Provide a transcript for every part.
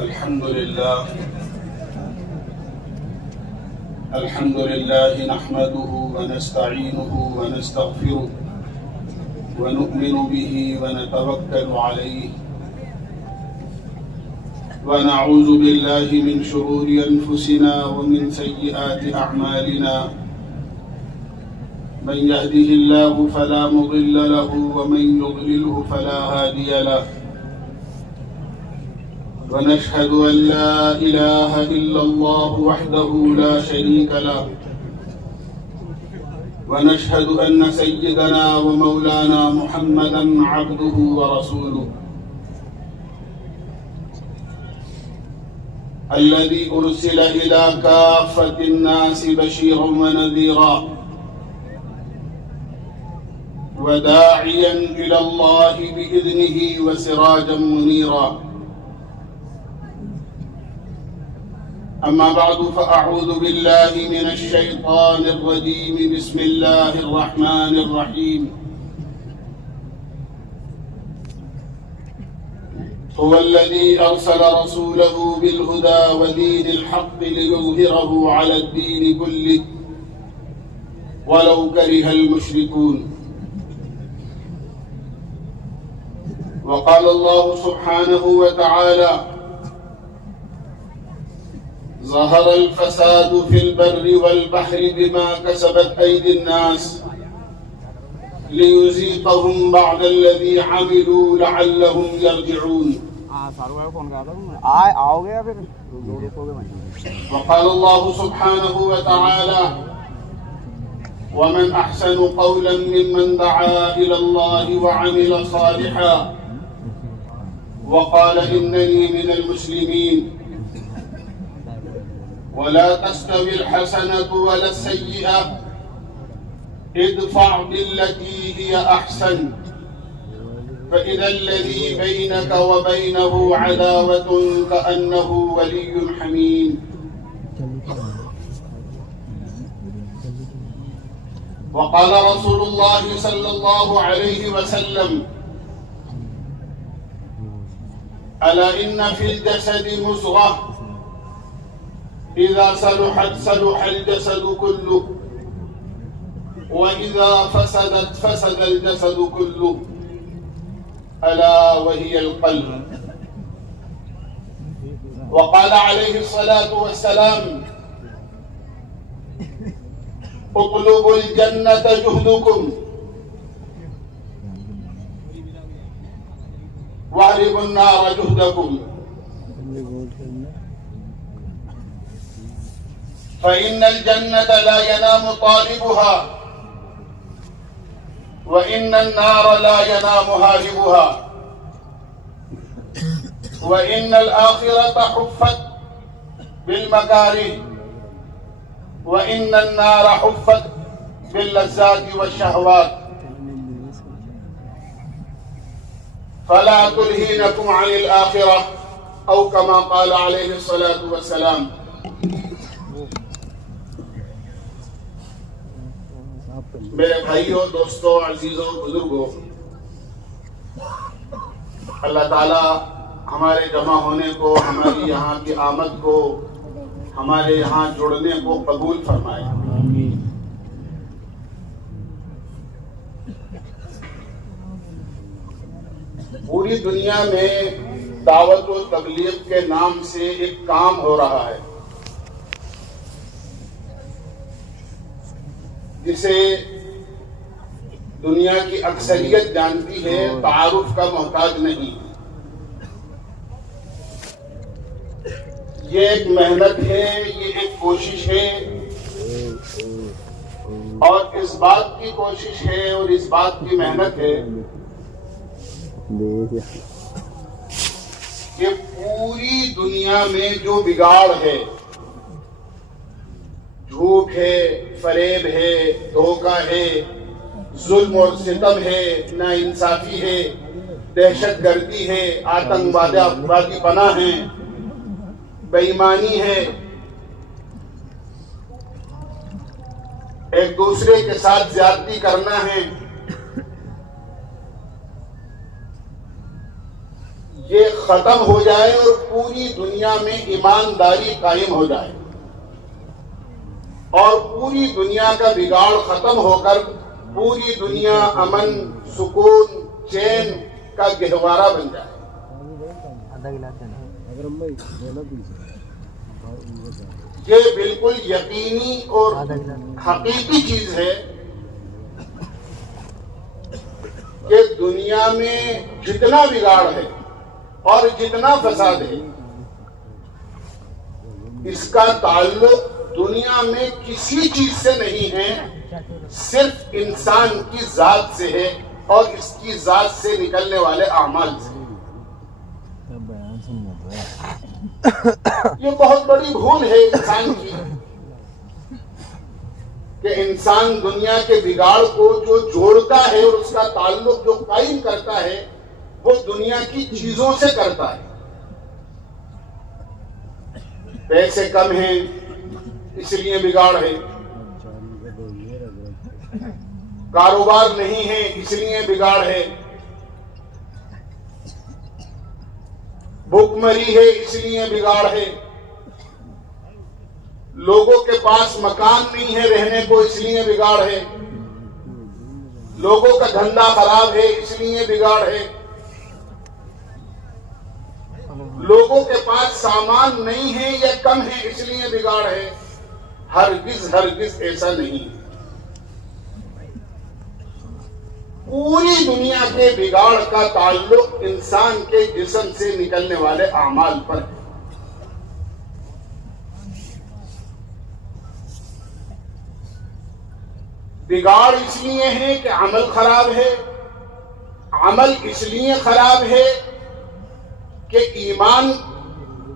الحمد لله نحمده ونستعينه ونستغفره ونؤمن به ونتوكل عليه ونعوذ بالله من شرور أنفسنا ومن سيئات أعمالنا من يهده الله فلا مضل له ومن يضلله فلا هادي له ونشهد أن لا إله إلا الله وحده لا شريك له ونشهد أن سيدنا ومولانا محمدا عبده ورسوله الذي أرسل إلى كافة الناس بشيرا ونذيرا وداعيا إلى الله بإذنه وسراجا منيرا أما بعد فأعوذ بالله من الشيطان الرجيم بسم الله الرحمن الرحيم هو الذي أرسل رسوله بالهدى ودين الحق ليظهره على الدين كله ولو كره المشركون وقال الله سبحانه وتعالى ظهر الفساد في البر والبحر بما كسبت أيدي الناس ليذيقهم بعض الذي عملوا لعلهم يرجعون وقال الله سبحانه وتعالى ومن أحسن قولا ممن دعا إلى الله وعمل صالحا وقال إنني من المسلمين ولا تستوي الحسنة ولا السيئة ادفع بالتي هي أحسن فإذا الذي بينك وبينه عداوة كأنه ولي حميم وقال رسول الله صلى الله عليه وسلم ألا إن في الجسد مضغة إذا صلحت صلح الجسد كله وإذا فسدت فسد الجسد كله ألا وهي القلب وقال عليه الصلاة والسلام اطلبوا الجنة جهدكم واهربوا النار جهدكم فإن الجنة لا ينام طالبها وإن النار لا ينام هاربها وإن الآخرة حفت بالمكاره وإن النار حفت باللذات والشهوات فلا تلهينكم عن الآخرة أو كما قال عليه الصلاة والسلام میرے بھائیوں، دوستوں، عزیزوں، بزرگوں، اللہ تعالی ہمارے جمع ہونے کو، ہماری یہاں کی آمد کو، ہمارے یہاں جڑنے کو قبول فرمائے۔ پوری دنیا میں دعوت و تبلیغ کے نام سے ایک کام ہو رہا ہے جسے دنیا کی اکثریت جانتی ہے، تعارف کا محتاج نہیں۔ یہ ایک محنت ہے، یہ ایک کوشش ہے، اور اس بات کی کوشش ہے اور اس بات کی محنت ہے کہ پوری دنیا میں جو بگاڑ ہے، جھوٹ ہے، فریب ہے، دھوکہ ہے، ظلم اور ستم ہے، ناانصافی ہے، دہشت گردی ہے، آتنکوادی پناہ ہے، بے ایمانی ہے، ایک دوسرے کے ساتھ زیادتی کرنا ہے، یہ ختم ہو جائے اور پوری دنیا میں ایمانداری قائم ہو جائے اور پوری دنیا کا بگاڑ ختم ہو کر پوری دنیا امن، سکون، چین کا گہوارہ بن جائے۔ یہ بالکل یقینی اور حقیقی چیز ہے کہ دنیا میں جتنا بگاڑ ہے اور جتنا فساد ہے، اس کا تعلق دنیا میں کسی چیز سے نہیں ہے، صرف انسان کی ذات سے ہے اور اس کی ذات سے نکلنے والے اعمال سے۔ یہ بہت بڑی بھول ہے انسان کی کہ انسان دنیا کے بگاڑ کو جو جوڑتا ہے اور اس کا تعلق جو قائم کرتا ہے وہ دنیا کی چیزوں سے کرتا ہے۔ پیسے کم ہیں اس لیے بگاڑ ہے، کاروبار نہیں ہے اس لیے بگاڑ ہے، بھوک مری ہے اس لیے بگاڑ ہے، لوگوں کے پاس مکان نہیں ہے رہنے کو اس لیے بگاڑ ہے، لوگوں کا دھندا خراب ہے اس لیے بگاڑ ہے، لوگوں کے پاس سامان نہیں ہے یا کم ہے اس لیے بگاڑ ہے۔ ہرگز ہرگز ایسا نہیں ہے۔ پوری دنیا کے بگاڑ کا تعلق انسان کے جسم سے نکلنے والے اعمال پر ہے۔ بگاڑ اس لیے ہے کہ عمل خراب ہے، عمل اس لیے خراب ہے کہ ایمان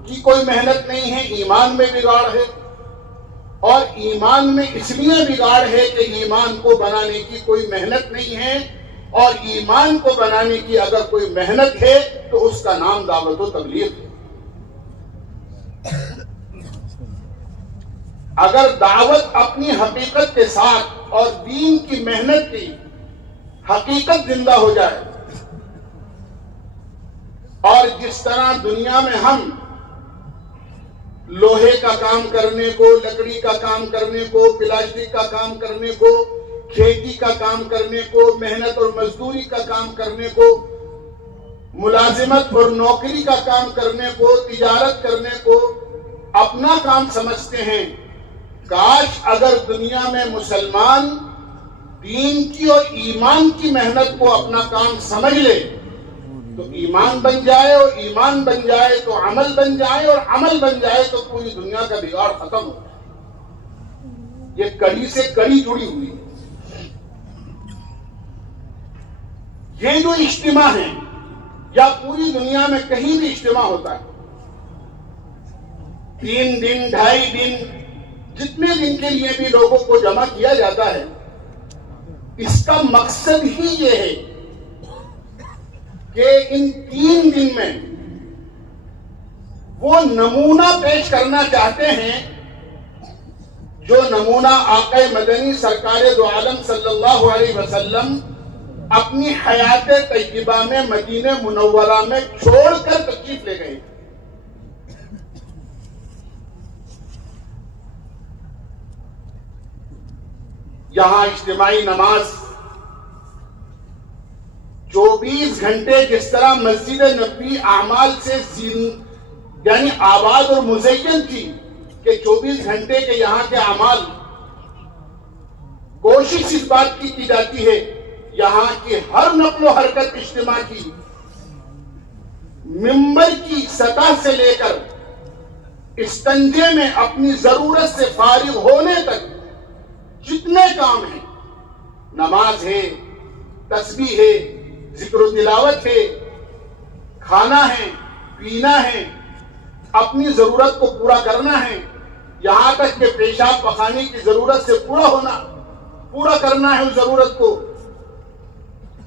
کی کوئی محنت نہیں ہے، ایمان میں بگاڑ ہے، اور ایمان میں اس لیے بگاڑ ہے کہ ایمان کو بنانے کی کوئی محنت نہیں ہے، اور ایمان کو بنانے کی اگر کوئی محنت ہے تو اس کا نام دعوت و تبلیغ ہے۔ اگر دعوت اپنی حقیقت کے ساتھ اور دین کی محنت کی حقیقت زندہ ہو جائے، اور جس طرح دنیا میں ہم لوہے کا کام کرنے کو، لکڑی کا کام کرنے کو، پلاسٹک کا کام کرنے کو، کھیتی کا کام کرنے کو، محنت اور مزدوری کا کام کرنے کو، ملازمت اور نوکری کا کام کرنے کو، تجارت کرنے کو اپنا کام سمجھتے ہیں، کاش اگر دنیا میں مسلمان دین کی اور ایمان کی محنت کو اپنا کام سمجھ لے تو ایمان بن جائے، اور ایمان بن جائے تو عمل بن جائے، اور عمل بن جائے تو پوری دنیا کا بگاڑ ختم ہو جائے۔ یہ کڑی سے کڑی جڑی ہوئی ہے۔ یہ جو اجتماع ہے یا پوری دنیا میں کہیں بھی اجتماع ہوتا ہے، 3 دن 2.5 دن جتنے دن کے لیے بھی لوگوں کو جمع کیا جاتا ہے، اس کا مقصد ہی یہ ہے کہ ان 3 دن میں وہ نمونہ پیش کرنا چاہتے ہیں جو نمونہ آقا مدنی سرکار دو عالم صلی اللہ علیہ وسلم اپنی حیات طیبہ میں مدینہ منورہ میں چھوڑ کر تشریف لے گئے۔ یہاں اجتماعی نماز 24 گھنٹے جس طرح مسجد نبوی اعمال سے یعنی آباد اور مزین تھی کہ 24 گھنٹے کے یہاں کے اعمال، کوشش اس بات کی جاتی ہے یہاں کی ہر نقل و حرکت اجتماع کی، ممبر کی سطح سے لے کر استنجے میں اپنی ضرورت سے فارغ ہونے تک جتنے کام ہیں، نماز ہے، تسبیح ہے، ذکر و تلاوت ہے، کھانا ہے، پینا ہے، اپنی ضرورت کو پورا کرنا ہے، یہاں تک کہ پیشاب پخانے کی ضرورت سے پورا کرنا ہے اس ضرورت کو،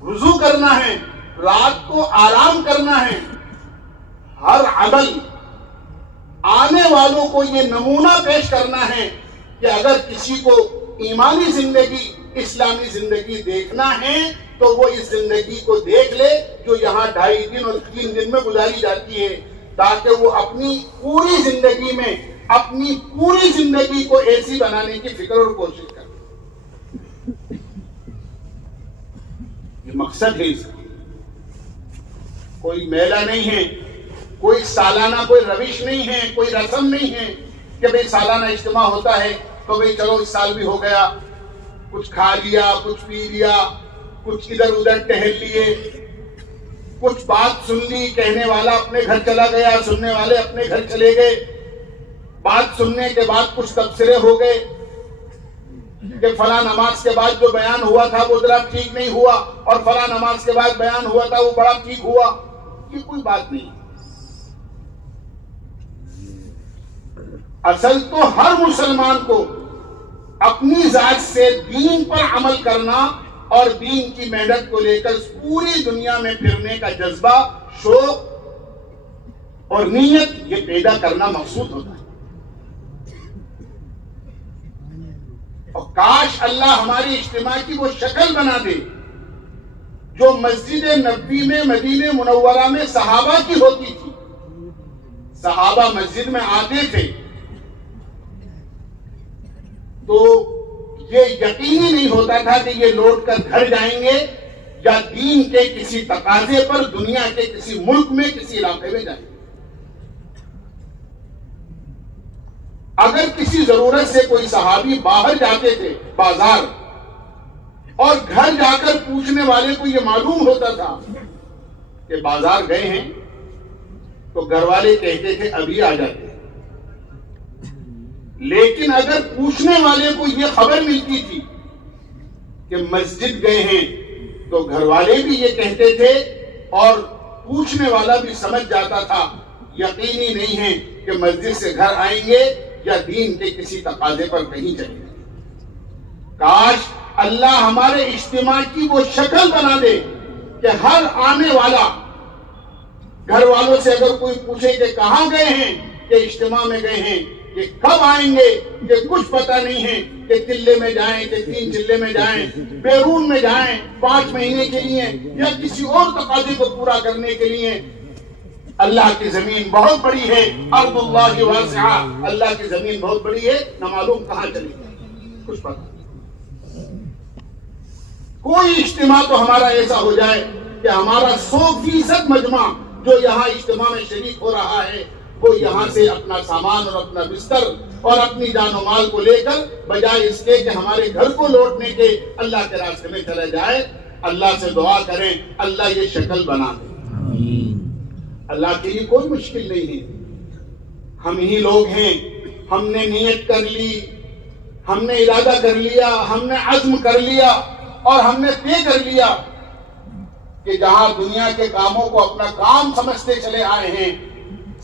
وضو کرنا ہے، رات کو آرام کرنا ہے، ہر عمل آنے والوں کو یہ نمونہ پیش کرنا ہے کہ اگر کسی کو ایمانی زندگی، اسلامی زندگی دیکھنا ہے تو وہ اس زندگی کو دیکھ لے جو یہاں 2.5 دن اور 3 دن میں گزاری جاتی ہے، تاکہ وہ اپنی پوری زندگی کو ایسی بنانے کی فکر اور کوشش کرے۔ یہ مقصد ہے اس کا، کوئی میلہ نہیں ہے، کوئی سالانہ کوئی روش نہیں ہے، کوئی رسم نہیں ہے کہ بھئی سالانہ اجتماع ہوتا ہے تو بھئی چلو اس سال بھی ہو گیا، کچھ کھا لیا، کچھ پی لیا، کچھ ادھر ادھر ٹہل لیے، کچھ بات سن لی، کہنے والا اپنے گھر چلا گیا، سننے والے اپنے گھر چلے گئے، بات سننے کے بعد کچھ تبصرے ہو گئے کہ فلاں نماز کے بعد جو بیان ہوا تھا وہ ذرا ٹھیک نہیں ہوا، اور فلاں نماز کے بعد بیان ہوا تھا وہ بڑا ٹھیک ہوا۔ یہ کوئی بات نہیں۔ اصل تو ہر مسلمان کو اپنی ذات سے دین پر عمل کرنا اور دین کی محنت کو لے کر پوری دنیا میں پھرنے کا جذبہ، شوق اور نیت یہ پیدا کرنا مقصود ہوتا ہے۔ اور کاش اللہ ہماری اجتماع کی وہ شکل بنا دے جو مسجد نبوی میں مدینہ منورہ میں صحابہ کی ہوتی تھی۔ صحابہ مسجد میں آتے تھے تو یہ یقینی نہیں ہوتا تھا کہ یہ لوٹ کر گھر جائیں گے یا دین کے کسی تقاضے پر دنیا کے کسی ملک میں کسی علاقے میں جائیں گے۔ اگر کسی ضرورت سے کوئی صحابی باہر جاتے تھے بازار، اور گھر جا کر پوچھنے والے کو یہ معلوم ہوتا تھا کہ بازار گئے ہیں، تو گھر والے کہتے تھے ابھی آ جاتے ہیں۔ لیکن اگر پوچھنے والے کو یہ خبر ملتی تھی کہ مسجد گئے ہیں تو گھر والے بھی یہ کہتے تھے اور پوچھنے والا بھی سمجھ جاتا تھا یقینی نہیں ہے کہ مسجد سے گھر آئیں گے یا دین کے کسی تقاضے پر کہیں چلیں گے۔ کاش اللہ ہمارے اجتماع کی وہ شکل بنا دے کہ ہر آنے والا گھر والوں سے اگر کوئی پوچھے کہ کہاں گئے ہیں، کہ اجتماع میں گئے ہیں، کہ کب آئیں گے، کہ کچھ پتہ نہیں ہے، کہ قلعے میں جائیں، کہ 3 چلے میں جائیں، بیرون میں جائیں 5 مہینے کے لیے یا کسی اور تقاضے کو پورا کرنے کے لیے۔ اللہ کی زمین بہت بڑی ہے، ارض اللہ واسعہ، اللہ کی زمین بہت بڑی ہے، نہ معلوم کہاں چلی جائے، کچھ پتہ نہیں۔ کوئی اجتماع تو ہمارا ایسا ہو جائے کہ ہمارا 100% مجمع جو یہاں اجتماع میں شریک ہو رہا ہے وہ یہاں سے اپنا سامان اور اپنا بستر اور اپنی جان و مال کو لے کر بجائے اس کے کہ ہمارے گھر کو لوٹنے کے اللہ کے راستے میں چلا جائے۔ اللہ سے دعا کریں اللہ یہ شکل بنا دے۔ اللہ کے لیے کوئی مشکل نہیں ہے، ہم ہی لوگ ہیں، ہم نے نیت کر لی، ہم نے ارادہ کر لیا، ہم نے عزم کر لیا اور ہم نے طے کر لیا کہ جہاں دنیا کے کاموں کو اپنا کام سمجھتے چلے آئے ہیں،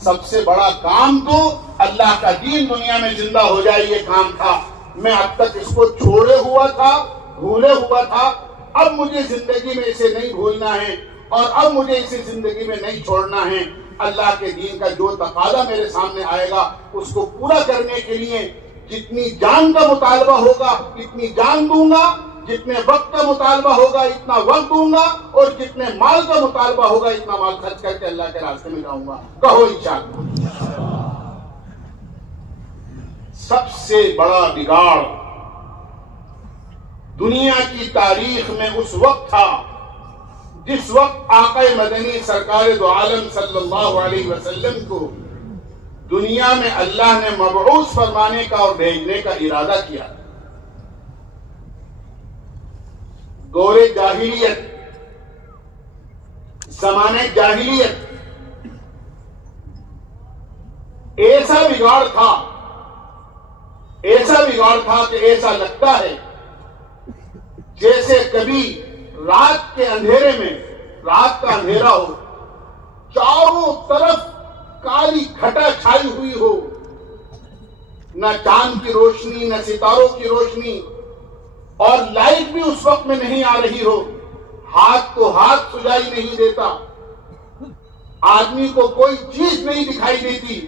سب سے بڑا کام تو اللہ کا دین دنیا میں زندہ ہو جائے یہ کام تھا۔ میں اب تک اس کو چھوڑے ہوا تھا، بھولے ہوا تھا، اب مجھے زندگی میں اسے نہیں بھولنا ہے اور اب مجھے اسے زندگی میں نہیں چھوڑنا ہے۔ اللہ کے دین کا جو تقاضا میرے سامنے آئے گا اس کو پورا کرنے کے لیے جتنی جان کا مطالبہ ہوگا اتنی جان دوں گا، جتنے وقت کا مطالبہ ہوگا اتنا وقت دوں گا، اور جتنے مال کا مطالبہ ہوگا اتنا مال خرچ کر کے اللہ کے راستے میں جاؤں گا۔ کہو انشاءاللہ۔ سب سے بڑا بگاڑ دنیا کی تاریخ میں اس وقت تھا جس وقت آقا مدنی سرکار دو عالم صلی اللہ علیہ وسلم کو دنیا میں اللہ نے مبعوث فرمانے کا اور بھیجنے کا ارادہ کیا۔ دور جاہلیت، زمانے جاہلیت ایسا بگاڑ تھا کہ ایسا لگتا ہے جیسے کبھی رات کے اندھیرے میں، رات کا اندھیرا ہو، چاروں طرف کالی گھٹا چھائی ہوئی ہو، نہ چاند کی روشنی نہ ستاروں کی روشنی، اور لائٹ بھی اس وقت میں نہیں آ رہی ہو، ہاتھ کو ہاتھ سجائی نہیں دیتا، آدمی کو کوئی چیز نہیں دکھائی دیتی،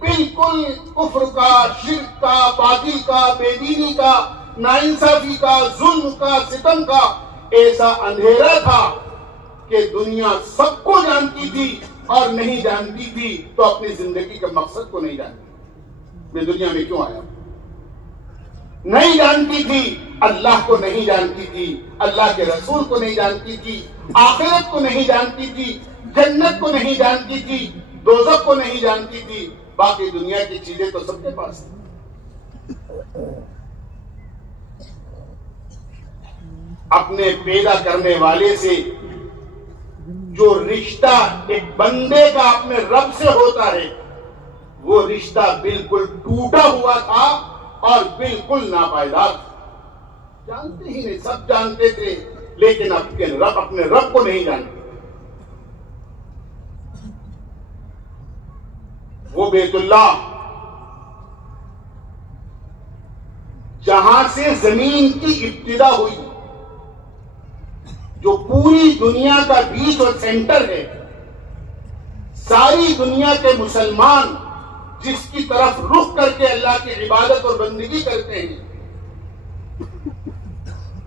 بالکل کفر کا، شرک کا، باطل کا، بے دینی کا، ناانصافی کا، ظلم کا، ستم کا ایسا اندھیرا تھا کہ دنیا سب کو جانتی تھی اور نہیں جانتی تھی تو اپنی زندگی کے مقصد کو نہیں جانتی. میں دنیا میں کیوں آیا؟ نہیں جانتی تھی، اللہ کو نہیں جانتی تھی، اللہ کے رسول کو نہیں جانتی تھی، آخرت کو نہیں جانتی تھی، جنت کو نہیں جانتی تھی، دوزخ کو نہیں جانتی تھی. باقی دنیا کی چیزیں تو سب کے پاس ہیں. اپنے پیدا کرنے والے سے جو رشتہ ایک بندے کا اپنے رب سے ہوتا ہے، وہ رشتہ بالکل ٹوٹا ہوا تھا اور بالکل ناپائیدار تھا. جانتے ہی نہیں، سب جانتے تھے لیکن اپنے رب کو نہیں جانتے. وہ بیت اللہ جہاں سے زمین کی ابتدا ہوئی، جو پوری دنیا کا بیچ اور سینٹر ہے، ساری دنیا کے مسلمان جس کی طرف رخ کر کے اللہ کی عبادت اور بندگی کرتے ہیں،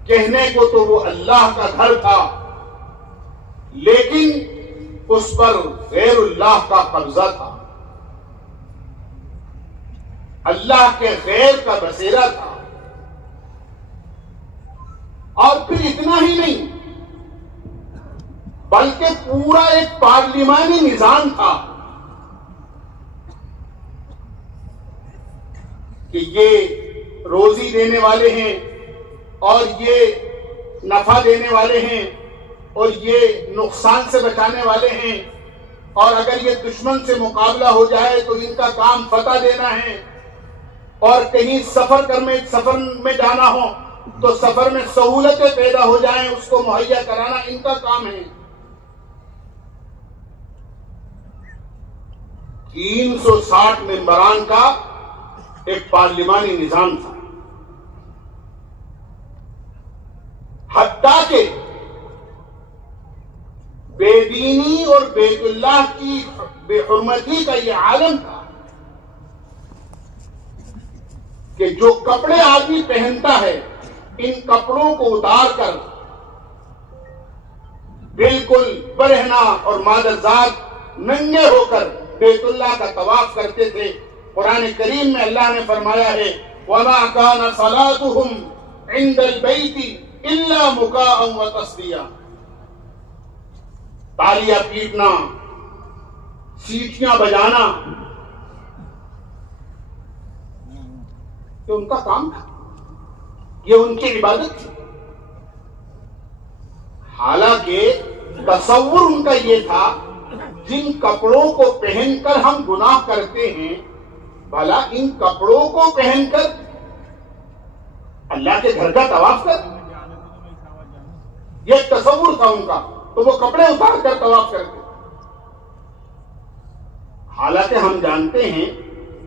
کہنے کو تو وہ اللہ کا گھر تھا لیکن اس پر غیر اللہ کا قبضہ تھا، اللہ کے غیر کا بسیرا تھا. اور پھر اتنا ہی نہیں بلکہ پورا ایک پارلیمانی نظام تھا کہ یہ روزی دینے والے ہیں اور یہ نفع دینے والے ہیں اور یہ نقصان سے بچانے والے ہیں، اور اگر یہ دشمن سے مقابلہ ہو جائے تو ان کا کام فتح دینا ہے، اور کہیں سفر میں جانا ہو تو سفر میں سہولتیں پیدا ہو جائیں اس کو مہیا کرانا ان کا کام ہے. 360 ممبران کا ایک پارلیمانی نظام تھا. حتیٰ کہ بے دینی اور بیت اللہ کی بے حرمتی کا یہ عالم تھا کہ جو کپڑے آدمی پہنتا ہے ان کپڑوں کو اتار کر بالکل برہنہ اور مادرزاد ننگے ہو کر بیت اللہ کا طواف کرتے تھے. قرآن کریم میں اللہ نے فرمایا ہے وَمَا كَانَ صَلَاتُهُمْ عِنْدَ الْبَيْتِ إِلَّا مُكَاءً وَتَصْدِيًا. تالیاں پیٹنا، سیٹیاں بجانا، یہ ان کا کام تھا، یہ ان کی عبادت تھی. حالانکہ تصور ان کا یہ تھا جن کپڑوں کو پہن کر ہم گناہ کرتے ہیں، بھلا ان کپڑوں کو پہن کر اللہ کے گھر کا طواف کر، یہ تصور تھا ان کا، تو وہ کپڑے اتار کر طواف کرتے. حالانکہ ہم جانتے ہیں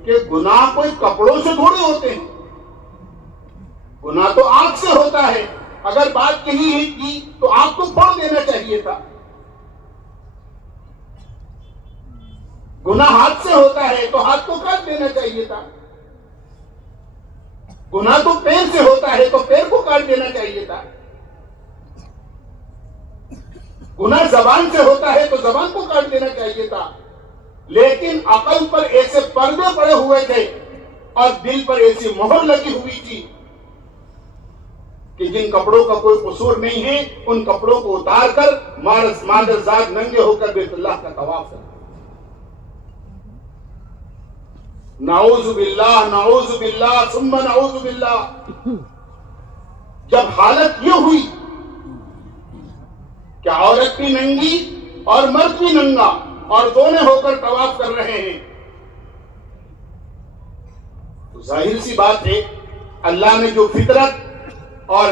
کہ گناہ کوئی کپڑوں سے تھوڑے ہوتے ہیں، گناہ تو آنکھ سے ہوتا ہے. اگر بات کہی ہے کی تو آنکھ کو پھوڑ دینا چاہیے تھا. گناہ ہاتھ سے ہوتا ہے تو ہاتھ کو کاٹ دینا چاہیے تھا. گناہ تو پیر سے ہوتا ہے تو پیر کو کاٹ دینا چاہیے تھا. گناہ زبان سے ہوتا ہے تو زبان کو کاٹ دینا چاہیے تھا. لیکن عقل پر ایسے پردے پڑے ہوئے تھے اور دل پر ایسی مہر لگی ہوئی تھی کہ جن کپڑوں کا کوئی قصور نہیں ہے ان کپڑوں کو اتار کر مادرزاد ننگے ہو کر بیت اللہ کا طواف کرتے. نعوذ باللہ نعوذ باللہ ثم نعوذ باللہ. جب حالت یہ ہوئی کہ عورت بھی ننگی اور مرد بھی ننگا اور دونوں ہو کر طواف کر رہے ہیں، تو ظاہر سی بات ہے اللہ نے جو فطرت اور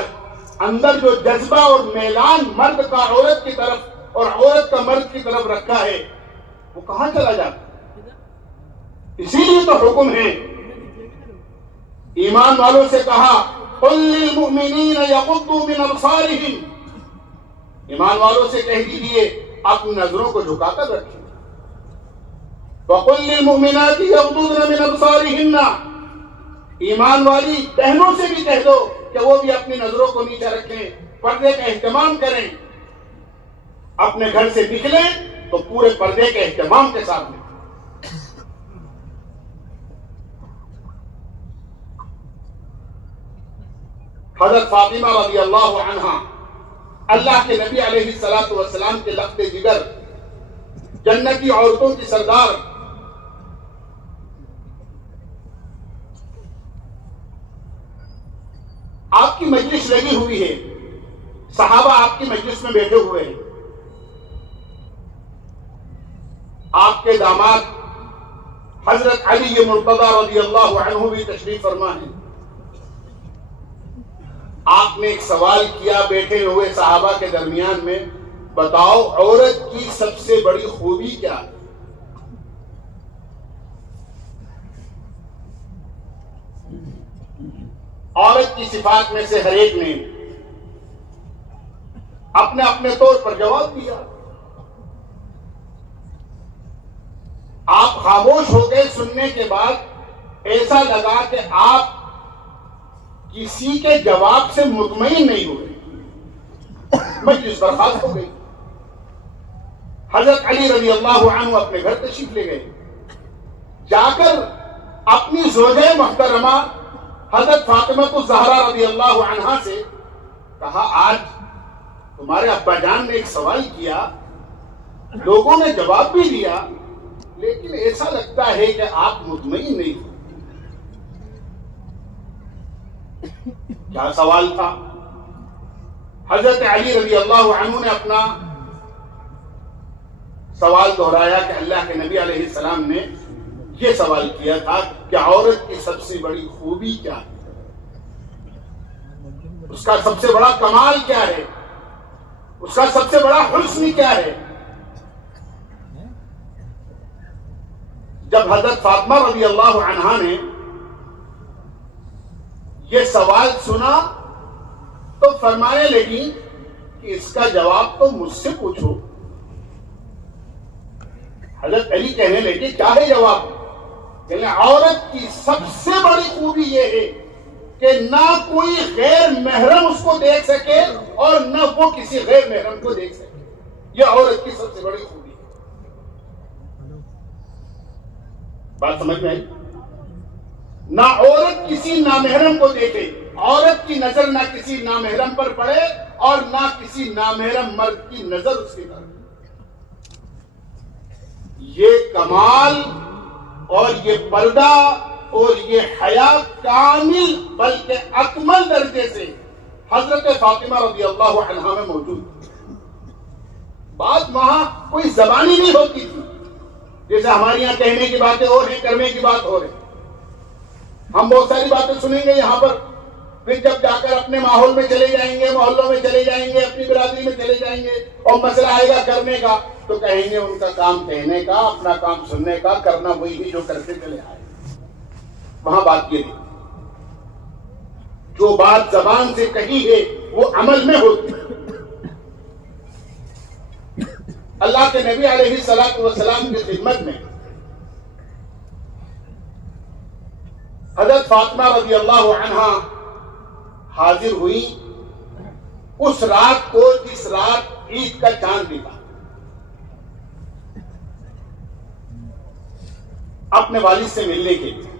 اندر جو جذبہ اور میلان مرد کا عورت کی طرف اور عورت کا مرد کی طرف رکھا ہے وہ کہاں چلا جاتا. اسی لیے تو حکم ہے، ایمان والوں سے کہا قُل لِّلْمُؤْمِنِينَ يَغُضُّوا مِنْ أَبْصَارِهِمْ، ایمان والوں سے کہہ دیجئے اپنی نظروں کو جھکا کر رکھیں. وَقُل لِّلْمُؤْمِنَاتِ يَغْضُضْنَ مِنْ أَبْصَارِهِنَّ، ایمان والی بہنوں سے بھی کہہ دو کہ وہ بھی اپنی نظروں کو نیچے رکھیں. پردے کا اہتمام کریں، اپنے گھر سے نکلیں تو پورے پردے کے اہتمام کے ساتھ نکلیں۔ حضرت فاطمہ رضی اللہ عنہا اللہ کے نبی علیہ الصلوۃ والسلام کے لخت جگر، جنتی عورتوں کی سردار، آپ کی مجلس لگی ہوئی ہے، صحابہ آپ کی مجلس میں بیٹھے ہوئے ہیں، آپ کے داماد حضرت علی مرتضی رضی اللہ عنہ بھی تشریف فرما ہیں۔ آپ نے ایک سوال کیا بیٹھے ہوئے صحابہ کے درمیان میں، بتاؤ عورت کی سب سے بڑی خوبی کیا ہے؟ عورت کی صفات میں سے ہر ایک نے اپنے اپنے طور پر جواب دیا۔ آپ خاموش ہو گئے سننے کے بعد، ایسا لگا کہ آپ کسی کے جواب سے مطمئن نہیں ہوئے، مجلس برخاست ہو گئی۔ حضرت علی رضی اللہ عنہ اپنے گھر تشریف لے گئے، جا کر اپنی زوجہ محترمہ حضرت فاطمہ الزہرا رضی اللہ عنہا سے کہا، آج تمہارے ابا جان نے ایک سوال کیا، لوگوں نے جواب بھی دیا، لیکن ایسا لگتا ہے کہ آپ مطمئن نہیں ہو۔ کیا سوال تھا؟ حضرت علی رضی اللہ عنہ نے اپنا سوال دہرایا کہ اللہ کے نبی علیہ السلام نے یہ سوال کیا تھا کہ عورت کی سب سے بڑی خوبی کیا ہے، اس کا سب سے بڑا کمال کیا ہے، اس کا سب سے بڑا حسن کیا ہے۔ جب حضرت فاطمہ رضی اللہ عنہا نے یہ سوال سنا تو فرمانے لگی کہ اس کا جواب تو مجھ سے پوچھو۔ حضرت علی کہنے لگے، کیا ہے جواب؟ کہ عورت کی سب سے بڑی خوبی یہ ہے کہ نہ کوئی غیر محرم اس کو دیکھ سکے اور نہ وہ کسی غیر محرم کو دیکھ سکے، یہ عورت کی سب سے بڑی خوبی ہے۔ بات سمجھ میں آئی؟ نہ عورت کسی نامحرم کو دیکھے، عورت کی نظر نہ کسی نامحرم پر پڑے اور نہ کسی نامحرم مرد کی نظر اس کی طرف۔ یہ کمال اور یہ پردہ اور یہ حیا کامل بلکہ اکمل درجے سے حضرت فاطمہ رضی اللہ عنہا میں موجود ہے۔ بات وہاں کوئی زبانی نہیں ہوتی تھی، جیسے ہمارے یہاں کہنے کی باتیں اور ہیں، کرنے کی بات اور ہے۔ ہم بہت ساری باتیں سنیں گے یہاں پر، پھر جب جا کر اپنے ماحول میں چلے جائیں گے، محلوں میں چلے جائیں گے، اپنی برادری میں چلے جائیں گے اور مسئلہ آئے گا کرنے کا تو کہیں گے ان کا کام کہنے کا، اپنا کام سننے کا، کرنا وہی بھی جو کرتے چلے آئے۔ وہاں بات یہ نہیں، جو بات زبان سے کہی ہے وہ عمل میں ہوتی ہے۔ اللہ کے نبی علیہ الصلوۃ والسلام کی خدمت میں حضرت فاطمہ رضی اللہ عنہا حاضر ہوئی اس رات کو جس رات عید کا چاند نکلا، اپنے والد سے ملنے کے لیے۔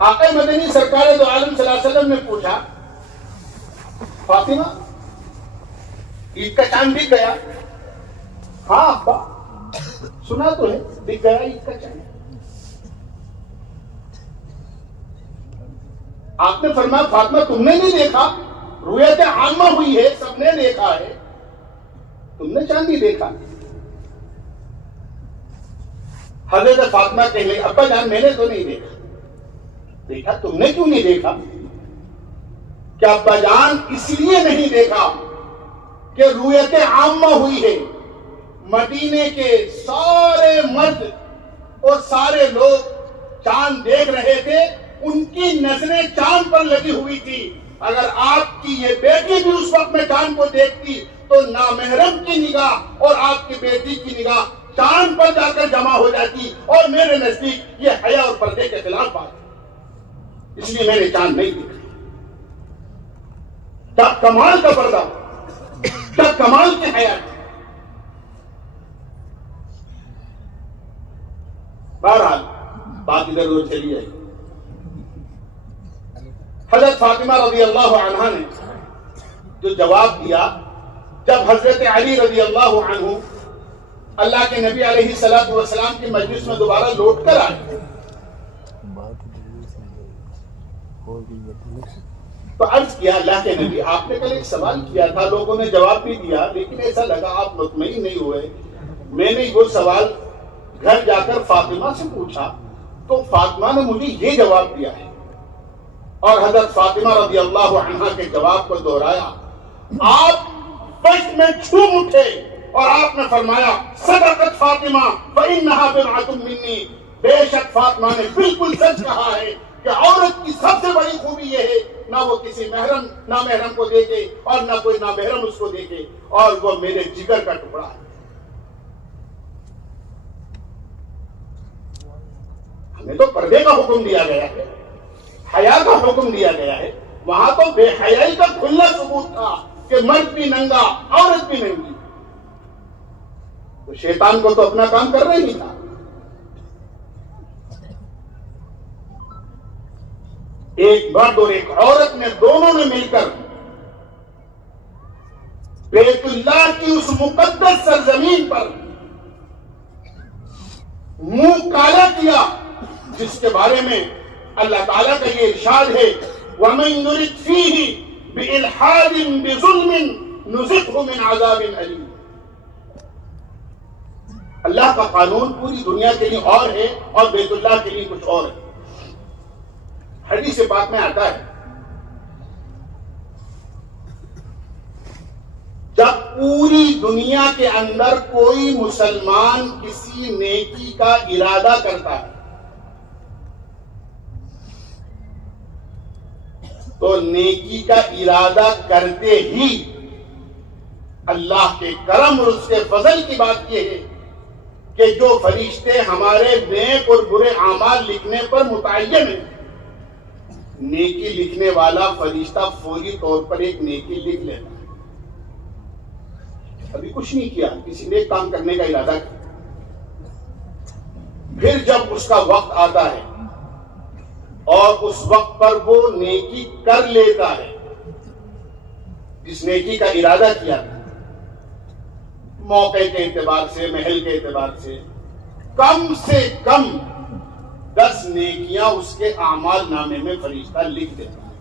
آقا مدنی سرکار دو عالم صلی اللہ علیہ وسلم نے پوچھا، فاطمہ عید کا چاند دکھ گیا؟ ہاں ابا سنا تو ہے، دکھ گیا عید کا چاند۔ آپ نے فرمایا، فاطمہ تم نے نہیں دیکھا؟ رویت عامہ ہوئی ہے، سب نے دیکھا ہے، تم نے چاند نہیں دیکھا؟ حضرت فاطمہ کہنے، ابا جان میں نے تو نہیں دیکھا۔ دیکھا تم نے کیوں نہیں دیکھا؟ کہ ابا جان اس لیے نہیں دیکھا کہ رویت عامہ ہوئی ہے، مدینے کے سارے مرد اور سارے لوگ چاند دیکھ رہے تھے، ان کی نظریں چاند پر لگی ہوئی تھی۔ اگر آپ کی یہ بیٹی بھی اس وقت میں چاند کو دیکھتی تو نامحرم کی نگاہ اور آپ کی بیٹی کی نگاہ چاند پر جا کر جمع ہو جاتی، اور میرے نزدیک یہ حیا اور پردے کے خلاف بات ہے۔ اس لیے میں نے چاند نہیں دیکھا۔ کیا کمال کا پردہ، کیا کمال کی حیات۔ بہرحال بات ادھر ادھر چلی آئی۔ حضرت فاطمہ رضی اللہ عنہا نے جو جواب دیا جب حضرت علی رضی اللہ عنہ اللہ کے نبی علیہ الصلوۃ والسلام کی مجلس میں دوبارہ لوٹ کر آئے تو عرض کیا اللہ کے نبی آپ نے کل ایک سوال کیا تھا، لوگوں نے جواب بھی دیا، لیکن ایسا لگا آپ مطمئن نہیں ہوئے۔ میں نے وہ سوال گھر جا کر فاطمہ سے پوچھا تو فاطمہ نے مجھے یہ جواب دیا ہے، اور حضرت فاطمہ رضی اللہ عنہا کے جواب کو دہرایا۔ آپ فشت میں جھوم اٹھے اور آپ نے فرمایا صدقت فاطمہ فإنها بضعة منی، بے شک فاطمہ نے بالکل سچ کہا ہے کہ عورت کی سب سے بڑی خوبی یہ ہے نہ وہ کسی محرم نامحرم کو دیکھے اور نہ کوئی نامحرم اس کو دیکھے، اور وہ میرے جگر کا ٹکڑا ہے۔ ہمیں تو پردے کا حکم دیا گیا ہے، حیا کا حکم دیا گیا ہے، وہاں تو بے حیائی کا کھلا ثبوت تھا کہ مرد بھی ننگا عورت بھی ننگی، تو شیطان کو تو اپنا کام کر رہا ہی تھا۔ ایک مرد اور ایک عورت نے دونوں نے مل کر بیت اللہ کی اس مقدس سرزمین پر منہ کالا کیا جس کے بارے میں اللہ تعالیٰ کا یہ ارشاد ہے وَمَن يُرِدْ فِيهِ بِإِلْحَادٍ بِظُلْمٍ نُذِقْهُ مِنْ عَذَابٍ أَلِيمٍ۔ اللہ کا قانون پوری دنیا کے لیے اور ہے اور بیت اللہ کے لیے کچھ اور ہے۔ حدیث پاک میں آتا ہے جب پوری دنیا کے اندر کوئی مسلمان کسی نیکی کا ارادہ کرتا ہے تو نیکی کا ارادہ کرتے ہی اللہ کے کرم اور اس کے فضل کی بات یہ ہے کہ جو فرشتے ہمارے نیک اور برے اعمال لکھنے پر متعین ہیں، نیکی لکھنے والا فرشتہ فوری طور پر ایک نیکی لکھ لیتا ہے۔ ابھی کچھ نہیں کیا، کسی نیک کام کرنے کا ارادہ کیا، پھر جب اس کا وقت آتا ہے اور اس وقت پر وہ نیکی کر لیتا ہے جس نیکی کا ارادہ کیا تھا، موقع کے اعتبار سے، محل کے اعتبار سے کم 10 نیکیاں اس کے اعمال نامے میں فرشتہ لکھ دیتا ہے۔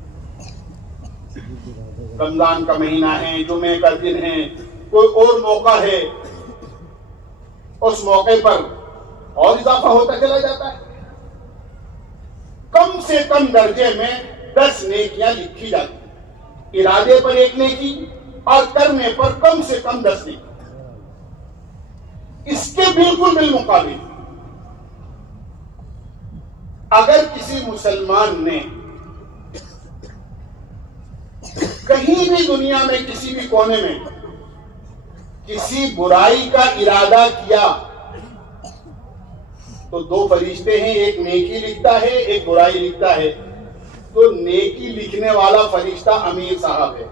رمضان کا مہینہ ہے، جمعے کا دن ہے، کوئی اور موقع ہے، اس موقع پر اور اضافہ ہوتا چلا جاتا ہے۔ کم سے کم درجے میں 10 نیکیاں لکھی جاتی ہیں، ارادے پر ایک نیکی اور کرنے پر کم سے کم 10 نیکی۔ اس کے بالکل بالمقابل اگر کسی مسلمان نے کہیں بھی دنیا میں کسی بھی کونے میں کسی برائی کا ارادہ کیا تو 2 فرشتے ہیں، ایک نیکی لکھتا ہے ایک برائی لکھتا ہے، تو نیکی لکھنے والا فرشتہ امیر صاحب ہے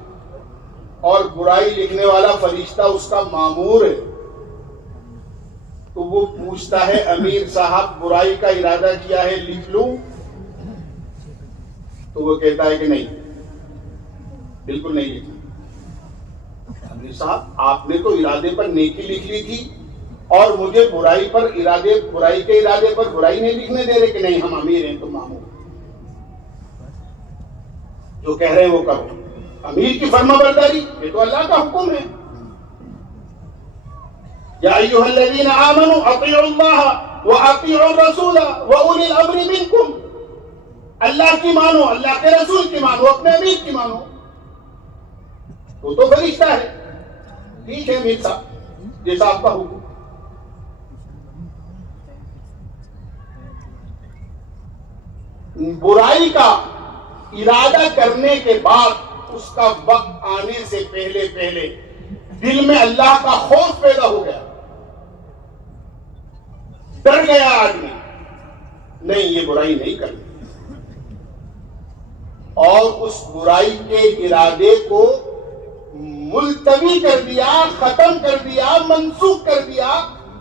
اور برائی لکھنے والا فرشتہ اس کا مامور ہے۔ تو وہ پوچھتا ہے امیر صاحب برائی کا ارادہ کیا ہے، لکھ لوں؟ تو وہ کہتا ہے کہ نہیں، بالکل نہیں لکھنا۔ امیر صاحب آپ نے تو ارادے پر نیکی لکھ لی تھی اور مجھے برائی کے ارادے پر برائی نہیں لکھنے دے رہے۔ کہ نہیں، ہم امیر ہیں تم مامور، جو کہہ رہے ہیں وہ کرو۔ امیر کی فرما برداری یہ تو اللہ کا حکم ہے۔ یا ایھا الذین آمنوا اطیعوا اللہ واطیعوا الرسول واولی الامر منکم، اللہ کی مانو، اللہ کے رسول کی مانو، اپنے امیر کی مانو۔ وہ تو فرشتہ ہے، ٹھیک ہے امیر صاحب، جیسا آپ کا حکم۔ برائی کا ارادہ کرنے کے بعد اس کا وقت آنے سے پہلے دل میں اللہ کا خوف پیدا ہو گیا، ڈر گیا آدمی، نہیں یہ برائی نہیں کرنی، اور اس برائی کے ارادے کو ملتوی کر دیا، ختم کر دیا، منسوخ کر دیا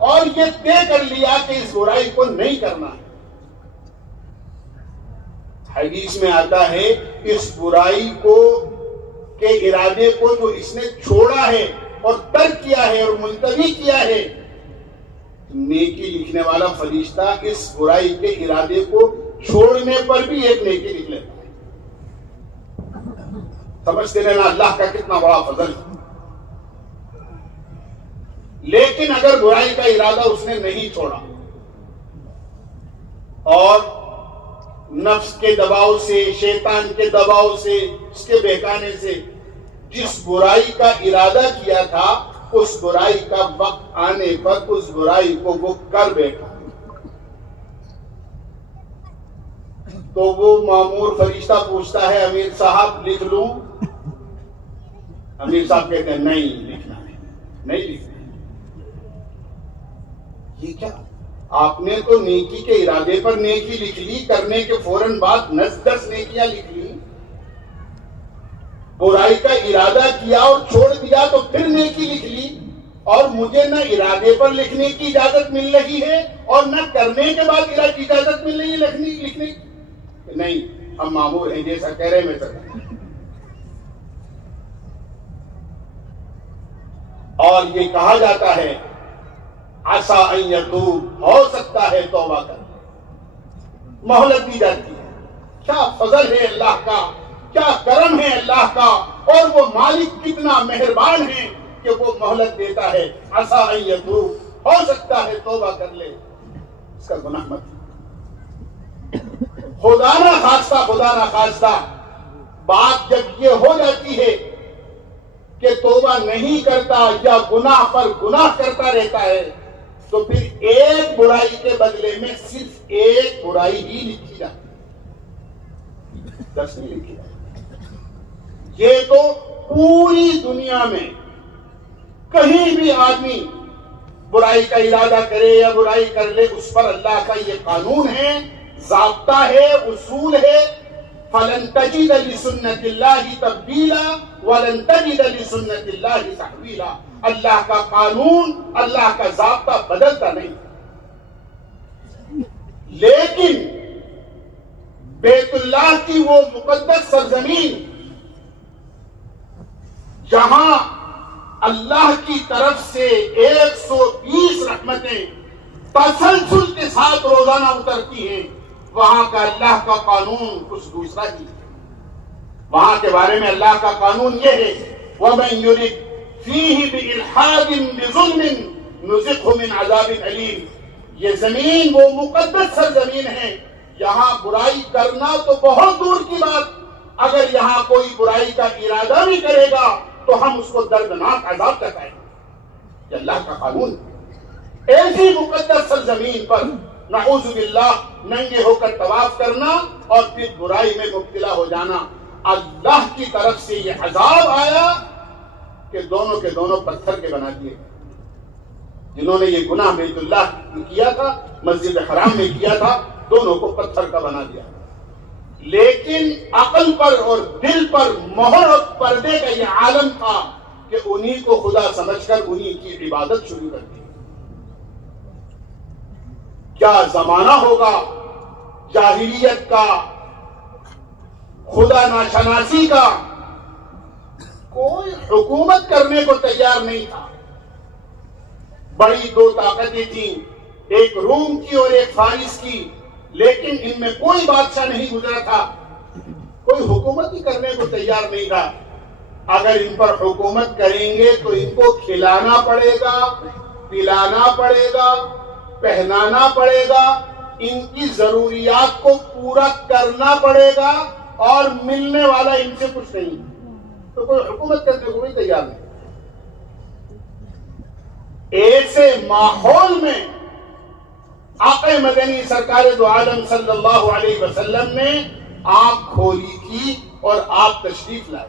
اور یہ طے کر لیا کہ اس برائی کو نہیں کرنا ہے۔ حدیث میں آتا ہے اس برائی کو کے ارادے کو جو اس نے چھوڑا ہے اور ترک کیا ہے اور ملتوی کیا ہے، نیکی لکھنے والا فرشتہ اس برائی کے ارادے کو چھوڑنے پر بھی ایک نیکی لکھ لیتا ہے۔ سمجھتے رہنا اللہ کا کتنا بڑا فضل ہے۔ لیکن اگر برائی کا ارادہ اس نے نہیں چھوڑا اور نفس کے دباؤ سے، شیطان کے دباؤ سے، اس کے بہکانے سے جس برائی کا ارادہ کیا تھا، اس برائی کا وقت آنے پر اس برائی کو وہ کر بیٹھا، تو وہ مامور فرشتہ پوچھتا ہے امیر صاحب لکھ لوں؟ امیر صاحب کہتے ہیں نہیں لکھنا ہے، نہیں لکھنا ہے۔ یہ کیا؟ آپ نے تو نیکی کے ارادے پر نیکی لکھ لی، کرنے کے فوراً بعد 10 نیکیاں لکھ لی، برائی کا ارادہ کیا اور چھوڑ دیا تو پھر نیکی لکھ لی، اور مجھے نہ ارادے پر لکھنے کی اجازت مل رہی ہے اور نہ کرنے کے بعد اجازت مل رہی ہے لکھنے کی۔ نہیں، ہم مامور ہیں، جیسا کہہ رہے میں سر۔ اور یہ کہا جاتا ہے عسیٰ ان یتوب، ہو سکتا ہے توبہ کر، مہلت دی جاتی ہے۔ کیا فضل ہے اللہ کا، کیا کرم ہے اللہ کا، اور وہ مالک کتنا مہربان ہے کہ وہ مہلت دیتا ہے۔ عسیٰ ان یتوب، ہو سکتا ہے توبہ کر لے، اس کا گناہ مت۔ خدا نہ خواستہ بات جب یہ ہو جاتی ہے کہ توبہ نہیں کرتا یا گناہ پر گناہ کرتا رہتا ہے، تو پھر ایک برائی کے بدلے میں صرف ایک برائی ہی لکھی جاتی ہے، 10 نہیں لکھی جاتی۔ یہ تو پوری دنیا میں کہیں بھی آدمی برائی کا ارادہ کرے یا برائی کر لے، اس پر اللہ کا یہ قانون ہے، ضابطہ ہے، اصول ہے۔ فَلَن تَجِدَ لِسُنَّتِ اللَّهِ تَبْدِيلًا وَلَن تَجِدَ لِسُنَّتِ اللَّهِ تَحْوِيلًا۔ اللہ کا قانون، اللہ کا ضابطہ بدلتا نہیں، لیکن بیت اللہ کی وہ مقدس سرزمین جہاں اللہ کی طرف سے 120 رحمتیں تسلسل کے ساتھ روزانہ اترتی ہیں، وہاں کا اللہ کا قانون کچھ دوسرا ہی ہے۔ وہاں کے بارے میں اللہ کا قانون یہ ہے وَمَن يُرِدْ فِيهِ بِإِلْحَادٍ بِظُلْمٍ نُذِقْهُ مِنْ عَذَابٍ أَلِيمٍ۔ یہ زمین وہ مقدس سرزمین ہے، یہاں برائی کرنا تو بہت دور کی بات، اگر یہاں کوئی برائی کا ارادہ بھی کرے گا تو ہم اس کو دردناک عذاب چکھائیں گے۔ یہ اللہ کا قانون ہے۔ ایسی مقدس سرزمین پر نعوذ باللہ ننگے ہو کر طواف کرنا اور پھر برائی میں مبتلا ہو جانا، اللہ کی طرف سے یہ عذاب آیا کہ دونوں کے دونوں پتھر کے بنا دیے۔ جنہوں نے یہ گناہ بیت اللہ میں کیا تھا، مسجد حرام میں کیا تھا، دونوں کو پتھر کا بنا دیا۔ لیکن عقل پر اور دل پر مہر اور پردے کا یہ عالم تھا کہ انہی کو خدا سمجھ کر انہی کی عبادت شروع کر دی۔ کیا زمانہ ہوگا جاہلیت کا، خدا ناشناسی کا، کوئی حکومت کرنے کو تیار نہیں تھا۔ بڑی 2 طاقتیں تھیں، ایک روم کی اور ایک فارس کی، لیکن ان میں کوئی بادشاہ نہیں گزرا تھا، کوئی حکومت ہی کرنے کو تیار نہیں تھا۔ اگر ان پر حکومت کریں گے تو ان کو کھلانا پڑے گا، پلانا پڑے گا، پہنانا پڑے گا، ان کی ضروریات کو پورا کرنا پڑے گا، اور ملنے والا ان سے کچھ نہیں، تو کوئی حکومت کرنے کو بھی تیار نہیں۔ ایسے ماحول میں آقا مدنی سرکار دو عالم صلی اللہ علیہ وسلم نے آنکھ کھولی تھی اور آپ تشریف لائے۔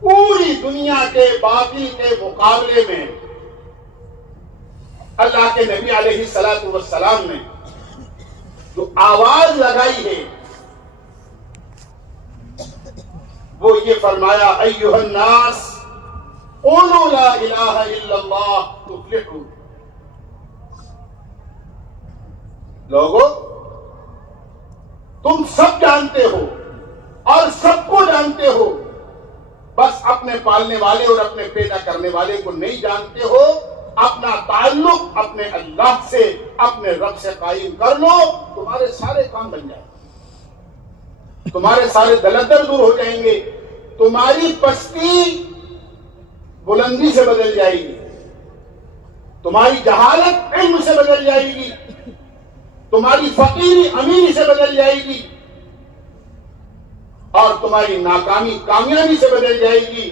پوری دنیا کے باطل کے مقابلے میں اللہ کے نبی علیہ الصلوۃ والسلام نے جو آواز لگائی ہے وہ یہ فرمایا ایھا الناس قولوا لا الہ الا اللہ تفلحوا. لوگو تم سب جانتے ہو اور سب کو جانتے ہو، بس اپنے پالنے والے اور اپنے پیدا کرنے والے کو نہیں جانتے ہو. اپنا تعلق اپنے اللہ سے، اپنے رب سے قائم کر لو، تمہارے سارے کام بن جائیں گے، تمہارے سارے دلدل دور ہو جائیں گے، تمہاری پستی بلندی سے بدل جائے گی، تمہاری جہالت علم سے بدل جائے گی، تمہاری فقیری امیری سے بدل جائے گی، اور تمہاری ناکامی کامیابی سے بدل جائے گی.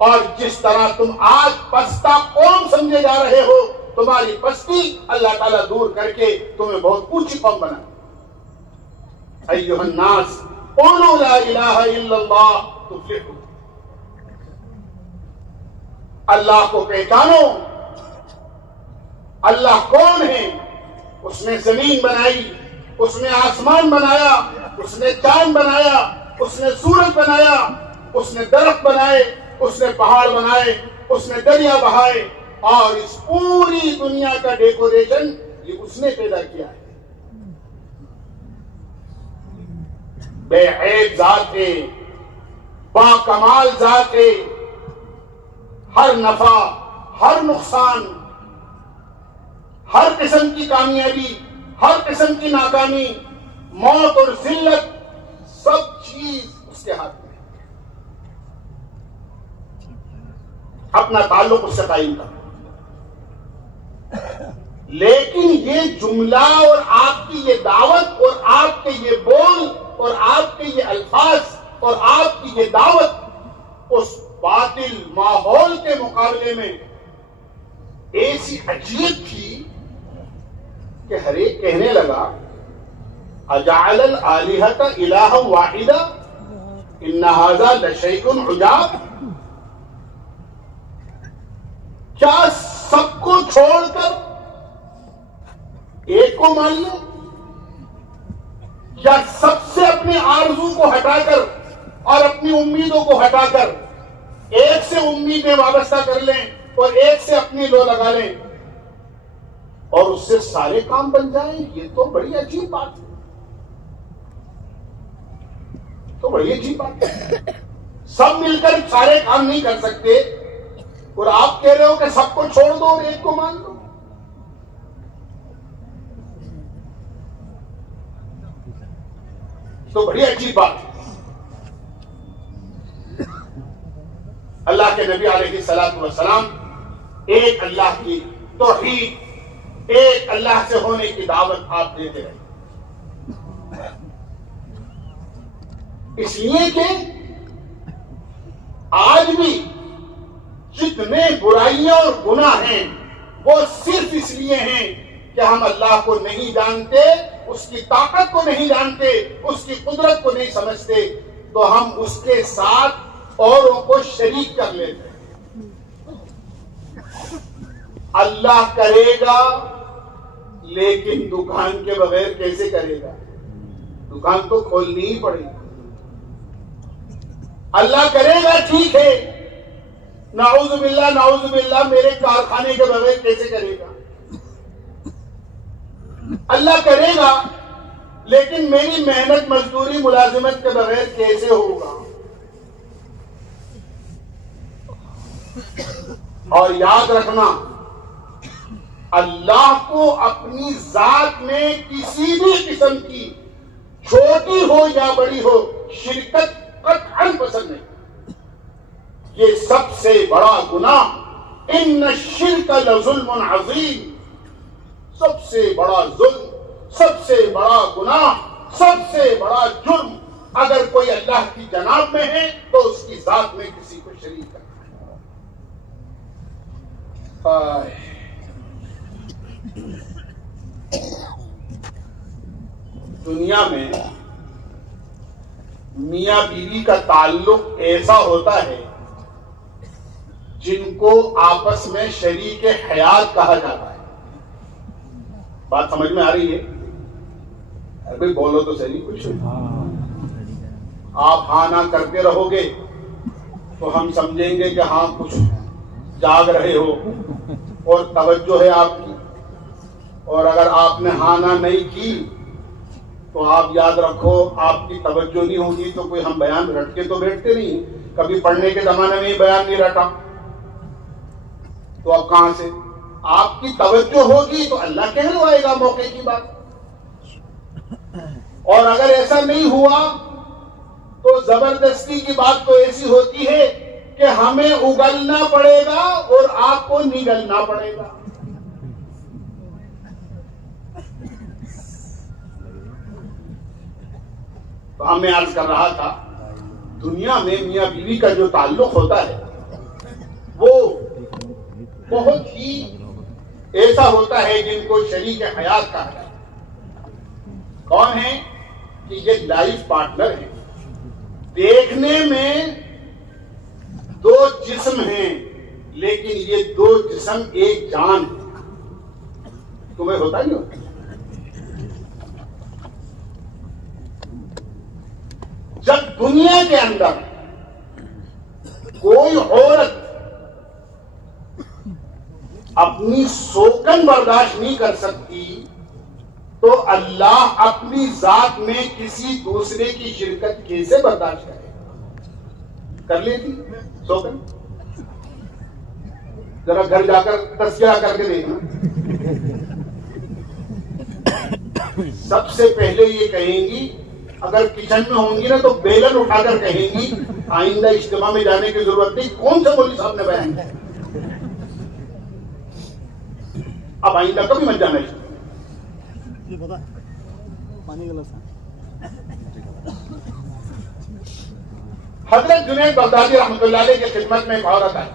اور جس طرح تم آج پستہ قوم سمجھے جا رہے ہو، تمہاری پستی اللہ تعالیٰ دور کر کے تمہیں بہت اونچی قوم بنا. ایھا الناس قولوا لا الہ الا اللہ تفلحوا. اللہ کو پہچانو. اللہ کون ہے؟ اس نے زمین بنائی، اس نے آسمان بنایا، اس نے چاند بنایا، اس نے سورج بنایا، اس نے درخت بنائے، اس نے پہاڑ بنائے، اس نے دریا بہائے، اور اس پوری دنیا کا ڈیکوریشن یہ اس نے پیدا کیا ہے. بے عیب ذات ہے، با کمال ذات ہے. ہر نفع، ہر نقصان، ہر قسم کی کامیابی، ہر قسم کی ناکامی، موت اور ذلت، سب چیز اس کے ہاتھ میں. اپنا تعلق اس سے قائم کرنا. لیکن یہ جملہ اور آپ کی یہ دعوت اور آپ کے یہ بول اور آپ کے یہ الفاظ اور آپ کی یہ دعوت اس باطل ماحول کے مقابلے میں ایسی عجیب تھی کہ ہر ایک کہنے لگا اجعل الآلہۃ الہا واحدا ان ھذا لشیء عجاب. کیا سب کو چھوڑ کر ایک کو مان لو، یا سب سے اپنے آرزو کو ہٹا کر اور اپنی امیدوں کو ہٹا کر ایک سے امیدیں وابستہ کر لیں اور ایک سے اپنی لو لگا لیں اور اس سے سارے کام بن جائیں؟ یہ تو بڑی عجیب بات ہے. تو بڑی عجیب بات ہے. سب مل کر سارے کام نہیں کر سکتے اور آپ کہہ رہے ہو کہ سب کو چھوڑ دو اور ایک کو مان لو. تو بڑی عجیب بات ہے. اللہ کے نبی علیہ الصلوۃ والسلام ایک اللہ کی توحید، ایک اللہ سے ہونے کی دعوت آپ دیتے رہے. اس لیے کہ آج بھی جتنے برائیاں اور گناہ ہیں وہ صرف اس لیے ہیں کہ ہم اللہ کو نہیں جانتے، اس کی طاقت کو نہیں جانتے، اس کی قدرت کو نہیں سمجھتے، تو ہم اس کے ساتھ اوروں کو شریک کر لیتے ہیں. اللہ کرے گا لیکن دکان کے بغیر کیسے کرے گا؟ دکان تو کھولنی ہی پڑے گی. اللہ کرے گا ٹھیک ہے، نعوذ باللہ میرے کارخانے کے بغیر کیسے کرے گا؟ اللہ کرے گا لیکن میری محنت مزدوری ملازمت کے بغیر کیسے ہوگا؟ اور یاد رکھنا، اللہ کو اپنی ذات میں کسی بھی قسم کی چھوٹی ہو یا بڑی ہو شرکت قطعاً پسند نہیں. یہ سب سے بڑا گناہ ان الشرک لظلم عظیم، سب سے بڑا ظلم، سب سے بڑا گناہ، سب سے بڑا جرم اگر کوئی اللہ کی جناب میں ہے تو اس کی ذات میں کسی کو شریک کرنا ہے. دنیا میں میاں بیوی کا تعلق ایسا ہوتا ہے جن کو آپس میں شریک حیات کہا جاتا ہے. بات سمجھ میں آ رہی ہے؟ بھائی بولو تو صحیح کچھ. آپ ہاں نہ کرتے رہو گے تو ہم سمجھیں گے کہ ہاں کچھ جاگ رہے ہو اور توجہ ہے آپ کی. اور اگر آپ نے ہاں نہ نہیں کی تو آپ یاد رکھو آپ کی توجہ نہیں ہوگی تو کوئی ہم بیان رٹ کے تو بیٹھتے نہیں. کبھی پڑھنے کے زمانے میں ہی بیان نہیں رٹا تو اب کہاں سے؟ آپ کی توجہ ہوگی تو اللہ کہلوائے گا موقع کی بات. اور اگر ایسا نہیں ہوا تو زبردستی کی بات تو ایسی ہوتی ہے کہ ہمیں اگلنا پڑے گا اور آپ کو نگلنا پڑے گا. تو میں عرض کر رہا تھا دنیا میں میاں بیوی کا جو تعلق ہوتا ہے وہ بہت ہی ایسا ہوتا ہے جن کو شریک حیات کہا جاتا ہے. کون ہے کہ یہ لائف پارٹنر ہیں. دیکھنے میں دو جسم ہیں لیکن یہ دو جسم ایک جان ہے. تمہیں ہوتا نہیں ہوتا؟ جب دنیا کے اندر کوئی عورت اپنی سوکن برداشت نہیں کر سکتی تو اللہ اپنی ذات میں کسی دوسرے کی شرکت کیسے برداشت کرے؟ کر لیتی سوکن؟ ذرا گھر جا کر تذکرہ کر کے دیکھنا. سب سے پہلے یہ کہیں گی اگر کچن میں ہوں گی نا تو بیلن اٹھا کر کہیں گی آئندہ اجتماع میں جانے کی ضرورت نہیں. کون سے مولوی صاحب نے بیان کیا؟ اب آئندہ کبھی مت جانا ہے. حضرت جنید بغدادی رحمۃ اللہ علیہ کی خدمت میں ایک عورت آئی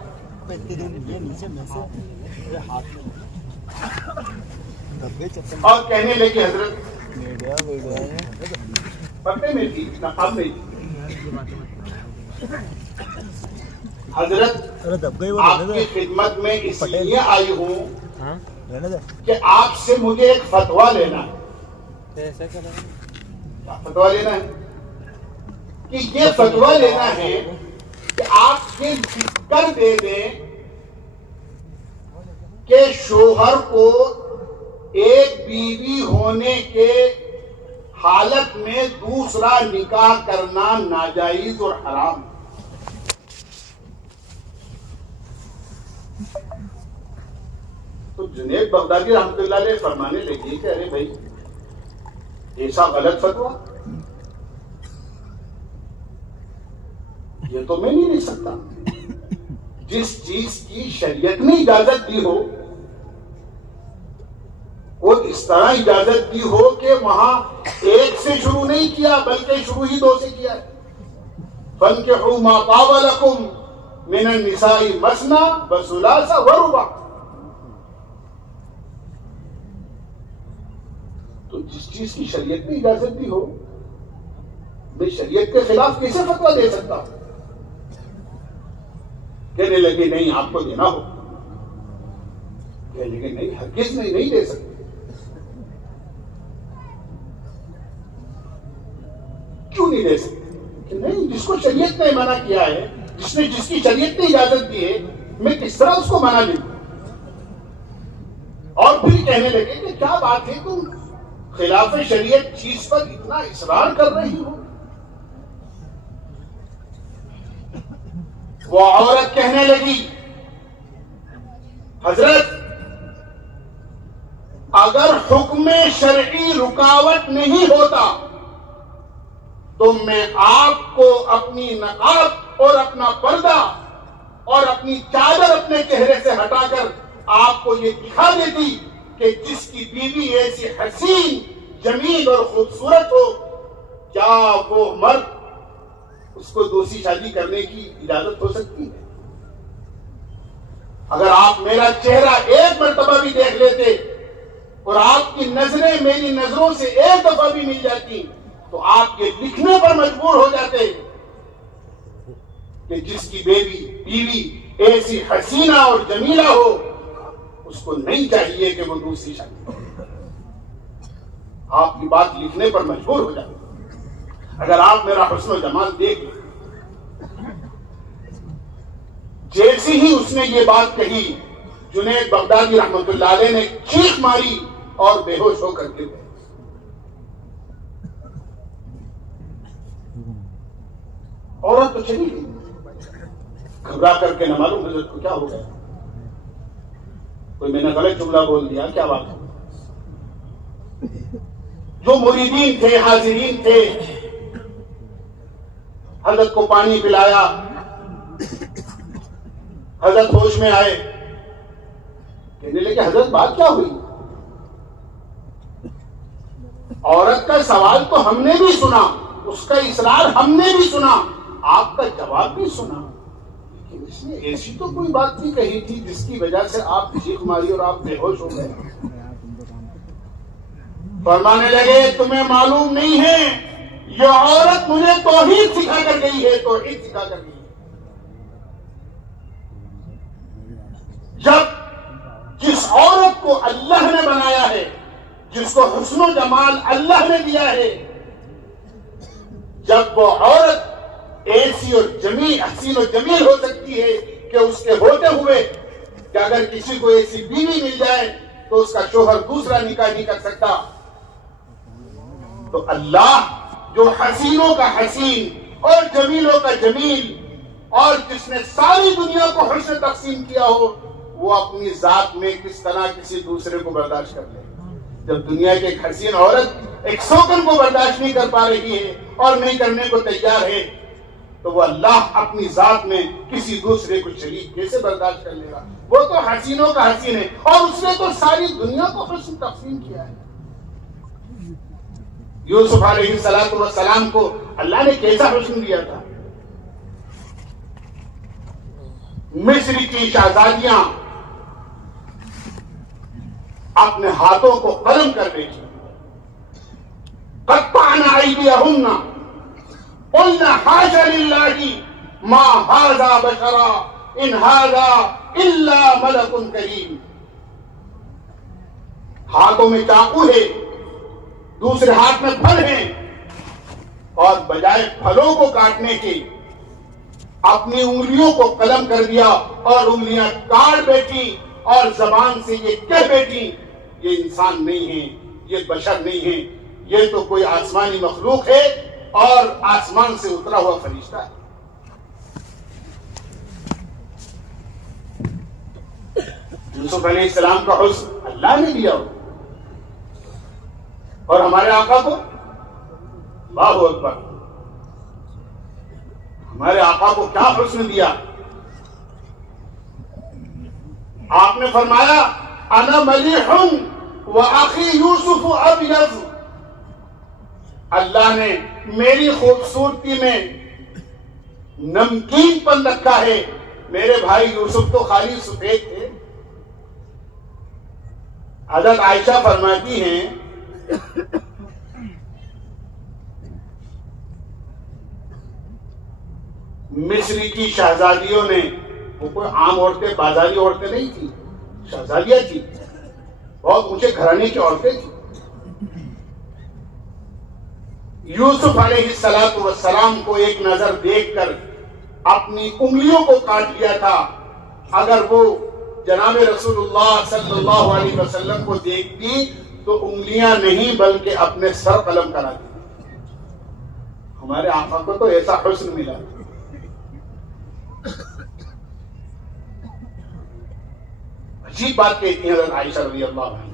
اور کہنے لگی حضرت پردے میں تھی نقاب میں تھی. حضرت آپ کی خدمت میں اس لیے آئی ہوں کہ آپ سے مجھے ایک فتویٰ لینا ہے. فتویٰ لینا ہے کہ یہ فتویٰ لینا ہے کہ آپ یہ کر دے دیں کہ شوہر کو ایک بیوی ہونے کے حالت میں دوسرا نکاح کرنا ناجائز اور حرام. تو جنید بغدادی رحمۃ اللہ علیہ فرمانے لگی کہ ارے بھائی ایسا غلط فتویٰ یہ تو میں نہیں لے سکتا. جس چیز کی شریعت نے اجازت دی ہو وہ اس طرح اجازت دی ہو کہ وہاں ایک سے شروع نہیں کیا بلکہ شروع ہی دو سے کیا ہے. فَانكِحُوا مَا طَابَ لَكُم مِّنَ النِّسَاءِ مَثْنَىٰ وَثُلَاثَ وَرُبَاعَ. تو جس چیز کی شریعت نے اجازت دی ہو میں شریعت کے خلاف کیسے فتویٰ دے سکتا ہوں؟ کہنے لگے نہیں آپ کو دینا ہو. کہنے لگے نہیں ہرگز نہیں دے سکتے. کیوں نہیں دے سکتے؟ کہ نہیں جس کو شریعت نے منع کیا ہے جس کی شریعت نے اجازت دی ہے میں کس طرح اس کو منع دوں؟ اور پھر کہنے لگے کہ کیا بات ہے تم خلاف شریعت چیز پر اتنا اصرار کر رہی ہو. وہ عورت کہنے لگی حضرت اگر حکم شرعی رکاوٹ نہیں ہوتا تو میں آپ کو اپنی نقاب اور اپنا پردہ اور اپنی چادر اپنے چہرے سے ہٹا کر آپ کو یہ دکھا دیتی کہ جس کی بیوی ایسی حسین جمیل اور خوبصورت ہو کیا وہ مرد اس کو دوسری شادی کرنے کی اجازت ہو سکتی ہے؟ اگر آپ میرا چہرہ ایک مرتبہ بھی دیکھ لیتے اور آپ کی نظریں میری نظروں سے ایک دفعہ بھی مل جاتی تو آپ یہ لکھنے پر مجبور ہو جاتے کہ جس کی بیوی ایسی حسینہ اور جمیلہ ہو اس کو نہیں چاہیے کہ وہ دوسری شادی کرے. آپ کی بات لکھنے پر مجبور ہو جائے اگر آپ میرا حسن و جمال دیکھ لیں۔ جیسی ہی اس نے یہ بات کہی، جنید بغدادی رحمت اللہ علیہ نے چیخ ماری اور بے ہوش ہو کر گر گئے۔ عورت تو چلی گئی، گھبرا کر کے نہ معلوم حضرت کو کیا ہو گیا، کوئی میں نے غلط جملہ بول دیا، کیا بات ہے؟ جو مریدین تھے، حاضرین تھے، حضرت کو پانی پلایا، حضرت ہوش میں آئے، کہنے لگے حضرت بات کیا ہوئی؟ عورت کا سوال تو ہم نے بھی سنا، اس کا اصرار ہم نے بھی سنا، آپ کا جواب بھی سنا، لیکن اس نے ایسی تو کوئی بات نہیں کہی تھی جس کی وجہ سے آپ چیخ ماری اور آپ بے ہوش ہو گئے۔ فرمانے لگے تمہیں معلوم نہیں ہے، یہ عورت مجھے توحید سکھا کر گئی ہے، توحید سکھا کر گئی ہے۔ جب جس عورت کو اللہ نے بنایا ہے، جس کو حسن و جمال اللہ نے دیا ہے، جب وہ عورت ایسی اور جمیل، حسین و جمیل ہو سکتی ہے کہ اس کے ہوتے ہوئے کہ اگر کسی کو ایسی بیوی مل جائے تو اس کا شوہر دوسرا نکاح نہیں کر سکتا، تو اللہ جو حسینوں کا حسین اور جمیلوں کا جمیل اور جس نے ساری دنیا کو حسن تقسیم کیا ہو، وہ اپنی ذات میں کس طرح کسی دوسرے کو برداشت کر لے۔ جب دنیا کی ایک حسین عورت ایک سوکن کو برداشت نہیں کر پا رہی ہے اور نہیں کرنے کو تیار ہے، تو وہ اللہ اپنی ذات میں کسی دوسرے کو شریک کیسے برداشت کر لے گا؟ وہ تو حسینوں کا حسین ہے اور اس نے تو ساری دنیا کو حسن تقسیم کیا ہے۔ یوسف علیہ السلام کو اللہ نے کیسا حسن دیا تھا؟ مصر کی شہزادیاں اپنے ہاتھوں کو قلم کر بیٹھی، قطعنا ایدیہن قلنا حاش للہ ما ھذا بشرا ان ھذا الا ملک کریم۔ ہاتھوں میں چاقو ہے، دوسرے ہاتھ میں پھل ہیں، اور بجائے پھلوں کو کاٹنے کے اپنی انگلیوں کو قلم کر دیا اور انگلیاں کاٹ بیٹھی اور زبان سے یہ کہہ بیٹھی یہ انسان نہیں ہے، یہ بشر نہیں ہے، یہ تو کوئی آسمانی مخلوق ہے اور آسمان سے اترا ہوا فرشتہ ہے۔ یوسف علیہ السلام کا حسن اللہ نے دیا ہو، اور ہمارے آقا کو اللہ اکبر، ہمارے آقا کو کیا حسن دیا۔ آپ نے فرمایا انا ملیح واخی یوسف ابیض، اللہ نے میری خوبصورتی میں نمکین پن رکھا ہے، میرے بھائی یوسف تو خالی سفید تھے۔ حضرت عائشہ فرماتی ہیں مصر کی شہزادیوں نے، وہ کوئی عام عورتیں، بازاری عورتیں نہیں تھی، شہزادیاں تھی، بہت اونچے گھرانے کی عورتیں تھیں۔ یوسف علیہ السلام کو ایک نظر دیکھ کر اپنی انگلیوں کو کاٹ لیا تھا، اگر وہ جناب رسول اللہ صلی اللہ علیہ وسلم کو دیکھتی تو انگلیاں نہیں بلکہ اپنے سر قلم کراتی۔ ہمارے آقا کو تو ایسا حسن ملا۔ عجیب بات کہتی ہیں حضرت عائشہ رضی اللہ عنہ۔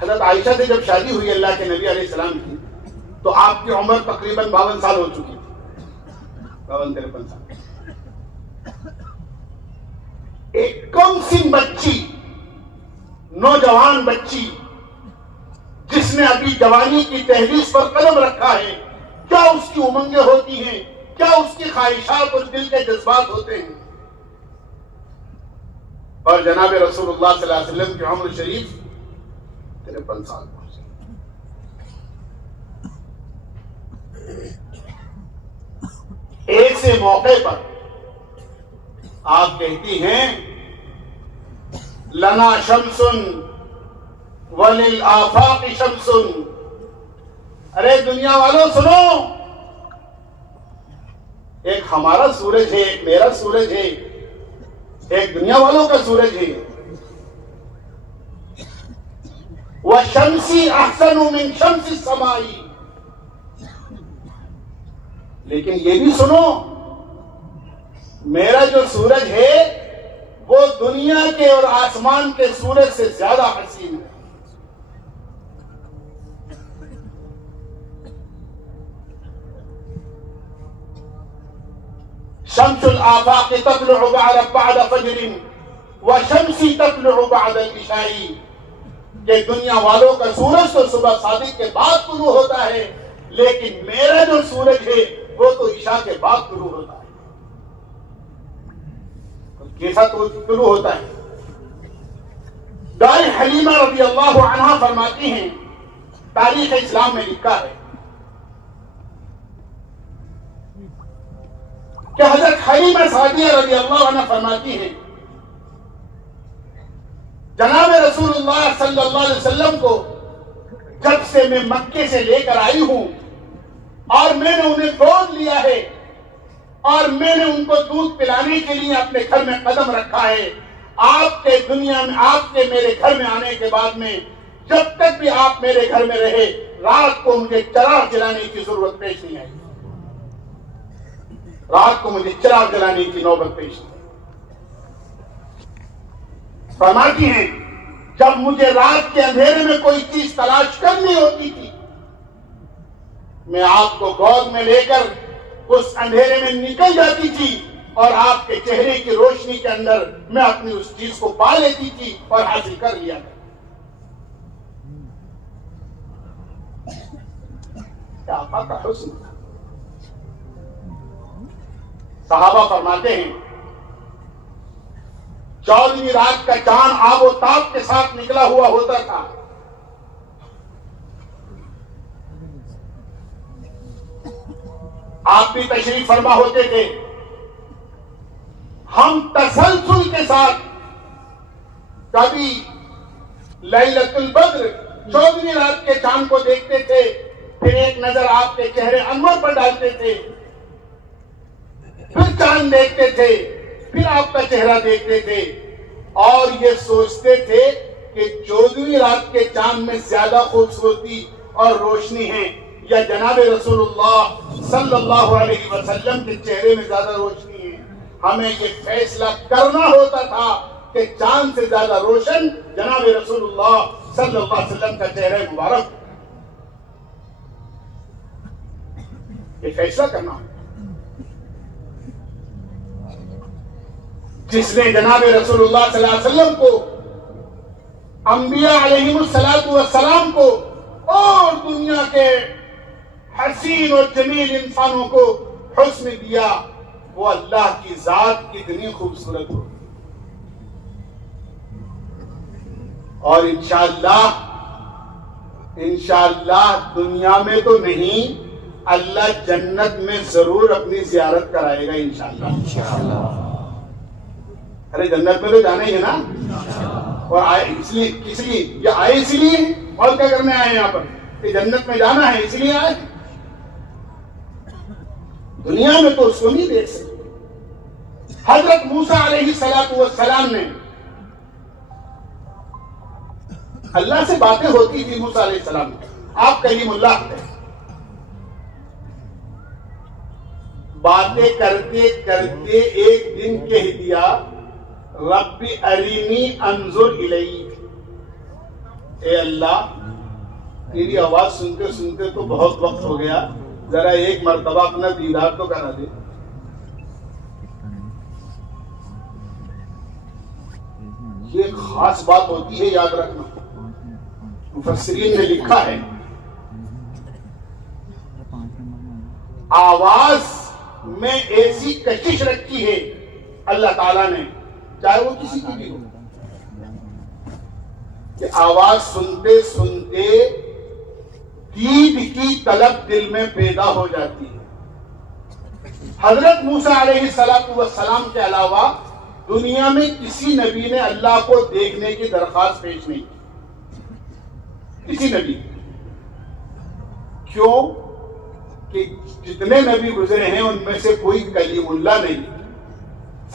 حضرت عائشہ سے جب شادی ہوئی اللہ کے نبی علیہ السلام کی تو آپ کی عمر تقریباً 52 سال ہو چکی تھی، 52-53 سال۔ ایک کم سن بچی، نوجوان بچی جس نے ابھی جوانی کی تہذیب پر قدم رکھا ہے، کیا اس کی امنگیں ہوتی ہیں، کیا اس کی خواہشات اور دل کے جذبات ہوتے ہیں۔ اور جناب رسول اللہ صلی اللہ علیہ وسلم کی عمر شریف 53 سال پہنچ گئی۔ ایسے موقع پر آپ کہتی ہیں لنا شمس وَلِلْآفَاقِ شَمْسٌ، ارے دنیا والوں سنو، ایک ہمارا سورج ہے، ایک میرا سورج ہے، ایک دنیا والوں کا سورج ہے۔ وَشَمْسِي أَحْسَنُ مِنْ شَمْسِ السَّمَاءِ، لیکن یہ بھی سنو، میرا جو سورج ہے وہ دنیا کے اور آسمان کے سورج سے زیادہ حسین ہے۔ شمس الآفاق تطلع بعد فجر وشمسی تطلع بعد العشاء، کہ دنیا والوں کا سورج تو صبح صادق کے بعد طلوع ہوتا ہے، لیکن میرا جو سورج ہے وہ تو عشاء کے بعد طلوع ہوتا ہے۔ کیسا طلوع ہوتا ہے؟ دار حلیمہ رضی اللہ عنہا فرماتی ہیں، تاریخ اسلام میں لکھا ہے کہ حضرت حلیمہ سعدیہ رضی اللہ عنہ فرماتی ہیں، جناب رسول اللہ صلی اللہ علیہ وسلم کو جب سے میں مکے سے لے کر آئی ہوں اور میں نے انہیں گود لیا ہے اور میں نے ان کو دودھ پلانے کے لیے اپنے گھر میں قدم رکھا ہے، آپ کے دنیا میں، آپ کے میرے گھر میں آنے کے بعد میں جب تک بھی آپ میرے گھر میں رہے، رات کو مجھے چراغ جلانے کی ضرورت پیش نہیں آئی، رات کو مجھے چراغ جلانے کی نوبت پیش نہیں۔ فرماتی ہیں جب مجھے رات کے اندھیرے میں کوئی چیز تلاش کرنی ہوتی تھی، میں آپ کو گود میں لے کر اس اندھیرے میں نکل جاتی تھی اور آپ کے چہرے کی روشنی کے اندر میں اپنی اس چیز کو پا لیتی تھی اور حاصل کر لیا تھا۔ کیا آقا کا حسن تھا۔ صحابہ فرماتے ہیں 14ویں رات کا چاند آب و تاب کے ساتھ نکلا ہوا ہوتا تھا، آپ بھی تشریف فرما ہوتے تھے، ہم تسلسل کے ساتھ کبھی لیلۃ البدر 14ویں رات کے چاند کو دیکھتے تھے، پھر ایک نظر آپ کے چہرے انور پر ڈالتے تھے، پھر چاند دیکھتے تھے، پھر آپ کا چہرہ دیکھتے تھے اور یہ سوچتے تھے کہ 14ویں رات کے چاند میں زیادہ خوبصورتی اور روشنی ہے یا جناب رسول اللہ صلی اللہ علیہ وسلم کے چہرے میں زیادہ روشنی ہے۔ ہمیں یہ فیصلہ کرنا ہوتا تھا کہ چاند سے زیادہ روشن جناب رسول اللہ صلی اللہ علیہ وسلم کا چہرہ مبارک، یہ فیصلہ کرنا ہوتا۔ جس نے جناب رسول اللہ صلی اللہ علیہ وسلم کو، انبیاء علیہم السلام کو اور دنیا کے حسین اور جمیل انسانوں کو حسن دیا، وہ اللہ کی ذات کتنی خوبصورت ہو، اور انشاءاللہ دنیا میں تو نہیں، اللہ جنت میں ضرور اپنی زیارت کرائے گا انشاءاللہ۔ ارے جنت میں تو جانا ہی ہے نا، اور آئے اس لیے، یہ آئے اس لیے اور کیا کرنے آئے یہاں پر کہ جنت میں جانا ہے، اس لیے آئے۔ دنیا میں تو اس کو نہیں دیکھ سکتے۔ حضرت موسیٰ علیہ السلام نے، اللہ سے باتیں ہوتی تھی موسیٰ علیہ السلام، آپ کلیم اللہ تھے، باتیں کرتے کرتے ایک دن کہہ دیا رب ارینی انظر الیک، اے اللہ تیری آواز سنتے سنتے تو بہت وقت ہو گیا، ذرا ایک مرتبہ اپنا دیدار تو کرا دے۔ یہ خاص بات ہوتی ہے، یاد رکھنا۔ مفسرین نے لکھا ہے آواز میں ایسی کشش رکھی ہے اللہ تعالیٰ نے، چاہے وہ کسی کی بھی ہو، کہ آواز سنتے سنتے دید کی طلب دل میں پیدا ہو جاتی ہے۔ حضرت موسیٰ علیہ السلام کے علاوہ دنیا میں کسی نبی نے اللہ کو دیکھنے کی درخواست پیش نہیں کی، کسی نبی کیوں کہ جتنے نبی گزرے ہیں ان میں سے کوئی کلیم اللہ نہیں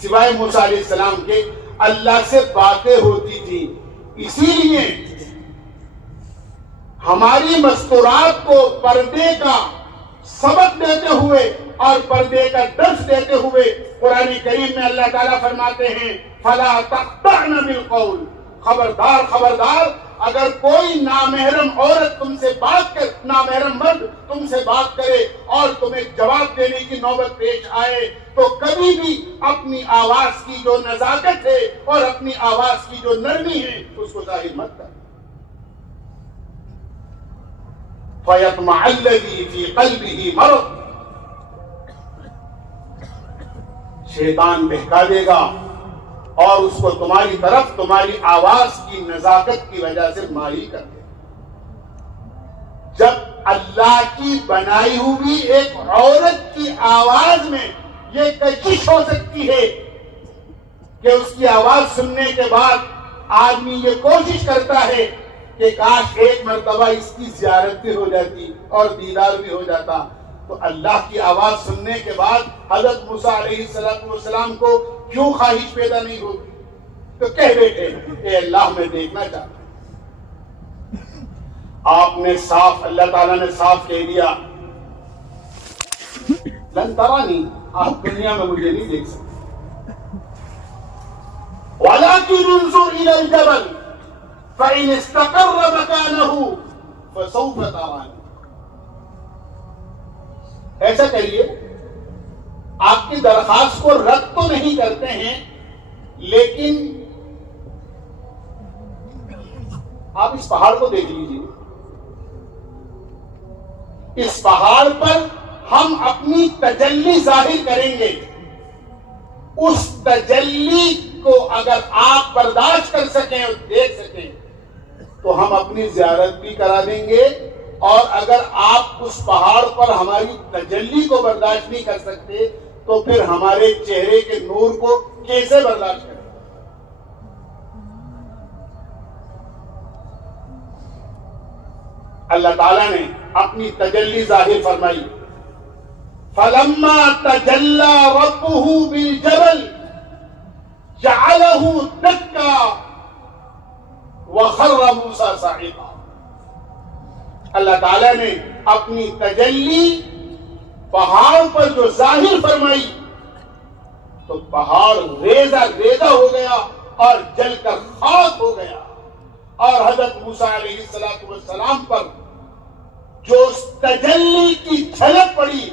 سوائے موسیٰ علیہ السلام کے اللہ سے باتیں ہوتی تھی. اسی لیے ہماری مستورات کو پردے کا سبق دیتے ہوئے اور پردے کا درس دیتے ہوئے قرآن کریم میں اللہ تعالیٰ فرماتے ہیں فَلَا تَخْضَعْنَ بِالْقَوْلِ خبردار خبردار اگر کوئی نامحرم عورت تم سے بات کر نامحرم مرد تم سے بات کرے اور تمہیں جواب دینے کی نوبت پیش آئے تو کبھی بھی اپنی آواز کی جو نزاکت ہے اور اپنی آواز کی جو نرمی ہے اس کو ظاہر مت کر. فَيَطْمَعَ الَّذِي فِي قَلْبِهِ مَرَضٌ شیطان بہکا دے گا اور اس کو تمہاری طرف تمہاری آواز کی نزاکت کی وجہ سے مائل کر دے. جب اللہ کی بنائی ہوئی ایک عورت کی آواز میں یہ کشش ہو سکتی ہے کہ اس کی آواز سننے کے بعد آدمی یہ کوشش کرتا ہے کہ کاش ایک مرتبہ اس کی زیارت بھی ہو جاتی اور دیدار بھی ہو جاتا، تو اللہ کی آواز سننے کے بعد حضرت موسیٰ علیہ السلام کو کیوں خواہش پیدا نہیں ہوتی؟ تو کہہ بیٹھے اے اللہ میں دیکھنا چاہتا ہوں. آپ نے صاف اللہ تعالیٰ نے صاف کہہ دیا لن ترانی آپ دنیا میں مجھے نہیں دیکھ سکتے وَلَكِنِ انظُرْ إِلَى الْجَبَلِ فَإِنِ اسْتَقَرَّ مَكَانَهُ فَسَوْفَ تَرَانِي. ایسا کریے آپ کی درخواست کو رد تو نہیں کرتے ہیں لیکن آپ اس پہاڑ کو دیکھ لیجیے. اس پہاڑ پر ہم اپنی تجلی ظاہر کریں گے. اس تجلی کو اگر آپ برداشت کر سکیں اور دیکھ سکیں تو ہم اپنی زیارت بھی کرا دیں گے، اور اگر آپ اس پہاڑ پر ہماری تجلی کو برداشت نہیں کر سکتے تو پھر ہمارے چہرے کے نور کو کیسے برداشت کریں؟ اللہ تعالیٰ نے اپنی تجلی ظاہر فرمائی. فَلَمَّا تَجَلَّى رَبُّهُ بِالْجَبَلِ جَعَلَهُ دَكًّا وَخَرَّ مُوسَىٰ صَعِقًا. اللہ تعالیٰ نے اپنی تجلی پہاڑ پر جو ظاہر فرمائی تو پہاڑ ریزہ ریزہ ہو گیا اور جل کر خاک ہو گیا، اور حضرت موسیٰ علیہ السلام پر جو تجلی کی جھلک پڑی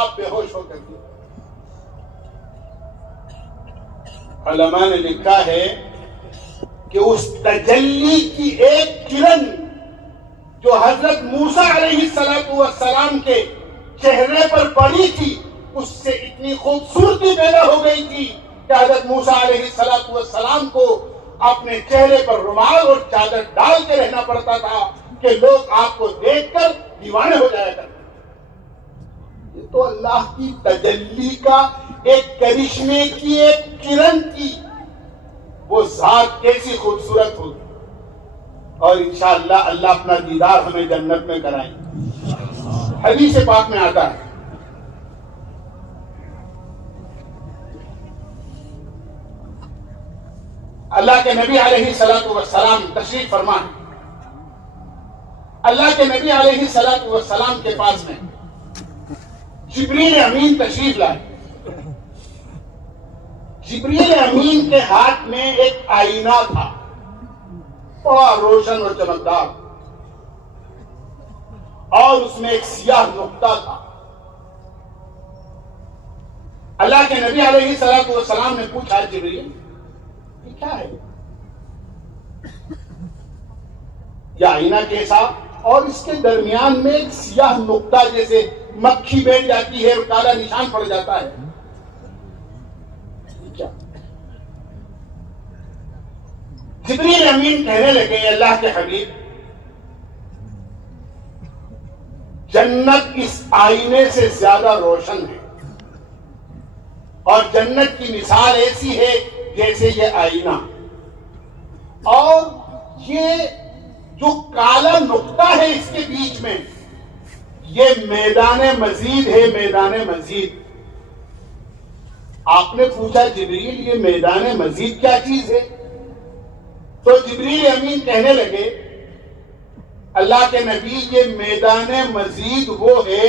آپ بے ہوش ہو کر گئے. علماء نے لکھا ہے کہ اس تجلی کی ایک کرن جو حضرت موسیٰ علیہ السلام کے چہرے پر پڑی تھی اس سے اتنی خوبصورتی پیدا ہو گئی تھی کہ حضرت موسیٰ علیہ السلام کو اپنے چہرے پر رومال اور چادر ڈال کے رہنا پڑتا تھا کہ لوگ آپ کو دیکھ کر دیوانے ہو جایا کرتے. یہ تو اللہ کی تجلی کا ایک کرشمے کی ایک کرن تھی. وہ ذات کیسی خوبصورت ہوگی، اور انشاءاللہ اللہ اپنا دیدار ہمیں جنت میں کرائیں. حدیث پاک میں آتا ہے اللہ کے نبی علیہ السلام تشریف فرما ہے. اللہ کے نبی علیہ السلام کے پاس میں جبریل امین تشریف لائے. جبریل امین کے ہاتھ میں ایک آئینہ تھا، بڑا روشن اور چمکدار، اور اس میں ایک سیاہ نقطہ تھا. اللہ کے نبی علیہ السلام نے پوچھا جبریل یہ کیا ہے؟ یہ آئینہ کیسا؟ اور اس کے درمیان میں ایک سیاہ نقطہ جیسے مکھی بیٹھ جاتی ہے اور کالا نشان پڑ جاتا ہے، کیا؟ جبریل امین کہنے لگے اللہ کے حبیب جنت اس آئینے سے زیادہ روشن ہے، اور جنت کی مثال ایسی ہے جیسے یہ آئینہ، اور یہ جو کالا نقطہ ہے اس کے بیچ میں، یہ میدان مزید ہے، میدان مزید۔ آپ نے پوچھا جبریل یہ میدان مزید کیا چیز ہے؟ تو جبریل امین کہنے لگے اللہ کے نبی یہ میدان مزید وہ ہے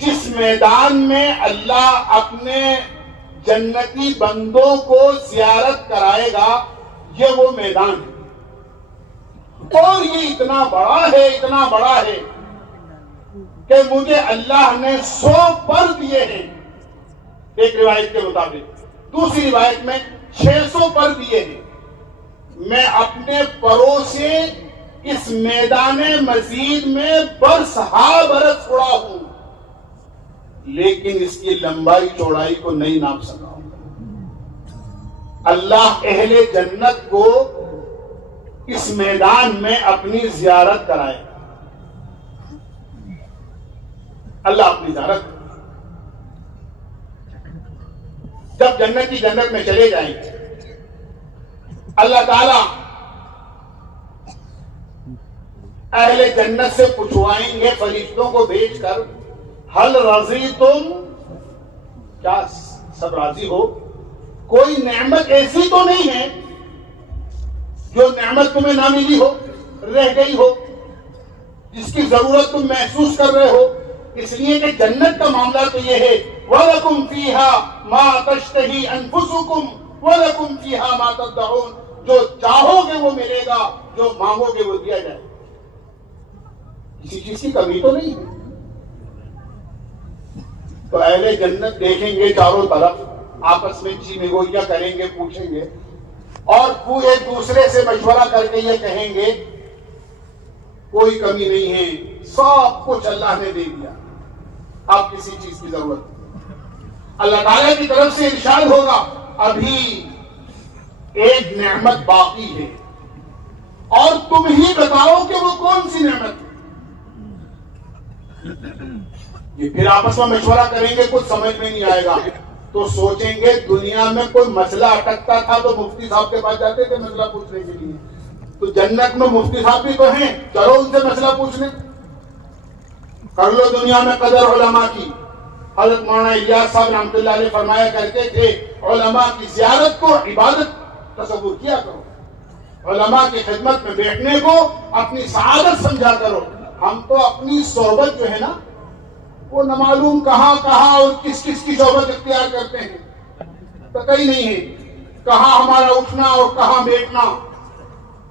جس میدان میں اللہ اپنے جنتی بندوں کو زیارت کرائے گا، یہ وہ میدان ہے۔ اور یہ اتنا بڑا ہے کہ مجھے اللہ نے 100 پر دیے ہیں، ایک روایت کے مطابق، دوسری روایت میں 600 پر دیے ہیں۔ میں اپنے پروں سے اس میدان مزید میں برس ہا برس اڑا ہوں، لیکن اس کی لمبائی چوڑائی کو نہیں ناپ سکا ہوں۔ اللہ اہل جنت کو اس میدان میں اپنی زیارت کرائے، اللہ اپنی زیارت کرائے۔ جب جنتی جنت میں چلے جائیں گے، اللہ تعالی اہل جنت سے پوچھوائیں گے فرشتوں کو بھیج کر، حل رضیتم، کیا سب راضی ہو؟ کوئی نعمت ایسی تو نہیں ہے جو نعمت تمہیں نہ ملی ہو، رہ گئی ہو، جس کی ضرورت تم محسوس کر رہے ہو؟ اس لیے کہ جنت کا معاملہ تو یہ ہے وَلَكُمْ فِيهَا مَا تَشْتَهِي أَنفُسُكُمْ وَلَكُمْ فِيهَا مَا تَدَّعُونَ، جو چاہو گے وہ ملے گا، جو مانگو گے وہ دیا جائے گا، کسی چیز کی کمی تو نہیں ہے۔ تو اہل جنت دیکھیں گے چاروں طرف، آپس میں چیمے گوئیاں کریں گے، پوچھیں گے، اور وہ ایک دوسرے سے مشورہ کر کے یہ کہیں گے کوئی کمی نہیں ہے، سب کچھ اللہ نے دے دیا، اب کسی چیز کی ضرورت نہیں۔ اللہ تعالیٰ کی طرف سے ارشاد ہوگا ابھی ایک نعمت باقی ہے، اور تم ہی بتاؤ کہ وہ کون سی نعمت ہے۔ یہ پھر آپس میں مشورہ کریں گے، کچھ سمجھ میں نہیں آئے گا تو سوچیں گے دنیا میں کوئی مسئلہ اٹکتا تھا تو مفتی صاحب کے پاس جاتے تھے مسئلہ پوچھنے کے لیے، تو جنت میں مفتی صاحب بھی تو ہیں، چلو ان سے مسئلہ پوچھنے، کر لو دنیا میں قدر علماء کی۔ حضرت مولانا الیاس صاحب رحمۃ اللہ علیہ فرمایا کرتے تھے علماء کی زیارت کو عبادت تصور کیا کرو، علماء کی خدمت میں بیٹھنے کو اپنی سعادت سمجھا کرو۔ ہم تو اپنی صحبت جو ہے نا وہ نہ معلوم کہاں اور کس کی صحبت اختیار کرتے ہیں، پتہ ہی نہیں ہے کہاں ہمارا اٹھنا اور کہاں بیٹھنا۔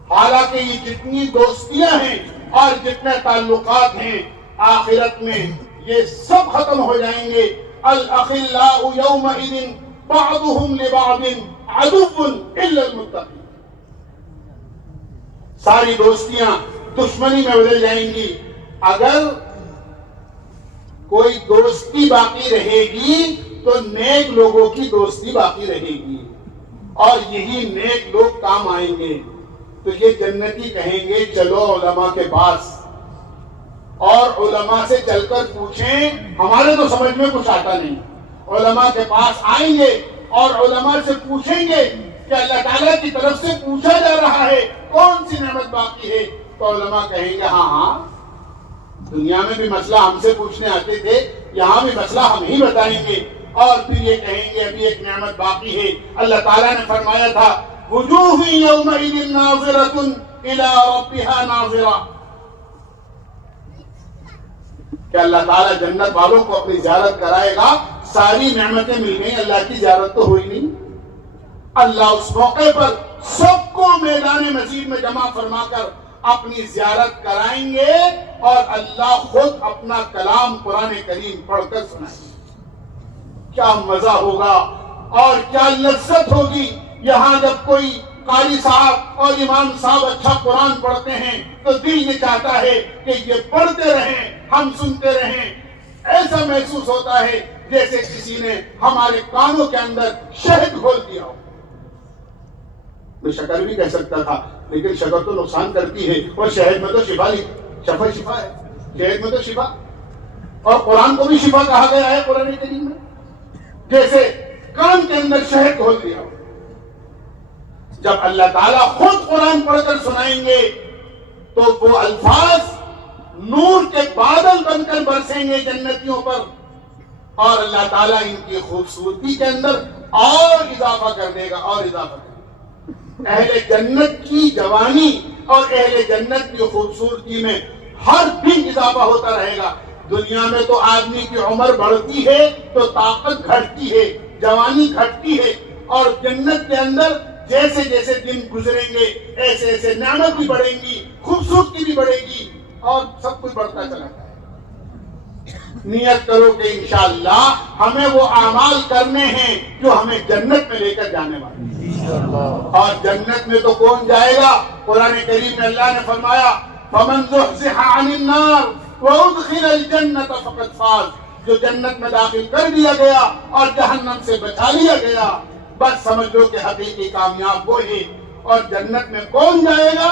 حالانکہ یہ جتنی دوستیاں ہیں اور جتنے تعلقات ہیں آخرت میں یہ سب ختم ہو جائیں گے۔ الاخلاء یومئذ بعضهم لبعض عدو الا المتقین، ساری دوستیاں دشمنی میں بدل جائیں گی۔ اگر کوئی دوستی باقی رہے گی تو نیک لوگوں کی دوستی باقی رہے گی، اور یہی نیک لوگ کام آئیں گے۔ تو یہ جنتی کہیں گے چلو علماء کے پاس، اور علماء سے چل کر پوچھیں، ہمارے تو سمجھ میں کچھ آتا نہیں۔ علماء کے پاس آئیں گے اور علماء سے پوچھیں گے کہ اللہ تعالیٰ کی طرف سے پوچھا جا رہا ہے کون سی نعمت باقی ہے، تو علماء کہیں گے ہاں دنیا میں بھی مسئلہ ہم سے پوچھنے آتے تھے، یہاں بھی مسئلہ ہم ہی بتائیں گے، اور پھر یہ کہیں گے ابھی ایک نعمت باقی ہے۔ اللہ تعالیٰ نے فرمایا تھا وجوہ یومئذ ناظرۃ الی ربها ناظرہ، کہ اللہ تعالیٰ جنت والوں کو اپنی زیارت کرائے گا۔ ساری نعمتیں مل گئیں، اللہ کی زیارت تو ہوئی نہیں۔ اللہ اس موقع پر سب کو میدان مزید میں جمع فرما کر اپنی زیارت کرائیں گے، اور اللہ خود اپنا کلام قرآن کریم پڑھ کر سنائیں گے۔ کیا مزہ ہوگا اور کیا لذت ہوگی۔ یہاں جب کوئی قاری صاحب اور امام صاحب اچھا قرآن پڑھتے ہیں تو دل یہ چاہتا ہے کہ یہ پڑھتے رہیں، ہم سنتے رہیں۔ ایسا محسوس ہوتا ہے جیسے کسی نے ہمارے کانوں کے اندر شہد گھول دیا ہو۔ میں شکر بھی کہہ سکتا تھا، لیکن شکر تو نقصان کرتی ہے، اور شہد میں تو شفا ہے، شہد میں تو شفا، اور قرآن کو بھی شفا کہا گیا ہے قرآن کریم میں، جیسے کان کے اندر شہد گھول دیا ہو۔ جب اللہ تعالیٰ خود قرآن پڑھ کر سنائیں گے تو وہ الفاظ نور کے بادل بن کر برسیں گے جنتیوں پر، اور اللہ تعالیٰ ان کی خوبصورتی کے اندر اور اضافہ کر دے گا، اور اضافہ کر دے گا۔ اہل جنت کی جوانی اور اہل جنت کی خوبصورتی میں ہر دن اضافہ ہوتا رہے گا۔ دنیا میں تو آدمی کی عمر بڑھتی ہے تو طاقت گھٹتی ہے، جوانی گھٹتی ہے، اور جنت کے اندر جیسے جیسے دن گزریں گے ایسے ایسے نعمت بھی بڑھیں گی، خوبصورتی بھی بڑھے گی، اور سب کچھ بڑھتا چلا جائے۔ نیت کرو کہ انشاءاللہ ہمیں وہ اعمال کرنے ہیں جو ہمیں جنت میں لے کر جانے والے ہیں۔ اور جنت میں تو کون جائے گا؟ قرآن کریم میں اللہ نے فرمایا فَمَنْ زُحْزِحَ عَنِ النَّارِ وَأُدْخِلَ الْجَنَّةَ فَقَدْ فَازَ، جو جنت میں داخل کر دیا گیا اور جہنم سے بچا لیا گیا، بس سمجھ لو کہ حقیقی کامیاب وہ ہے۔ اور جنت میں کون جائے گا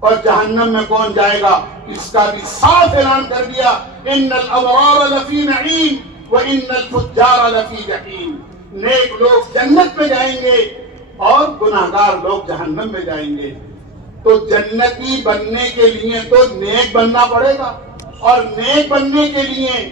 اور جہنم میں کون جائے گا، اس کا بھی صاف اعلان کر دیا ان الابرار لفی نعیم وان الفجار لفی جحیم۔ نیک لوگ جنت میں جائیں گے اور گناہگار لوگ جہنم میں جائیں گے۔ تو جنتی بننے کے لیے تو نیک بننا پڑے گا، اور نیک بننے کے لیے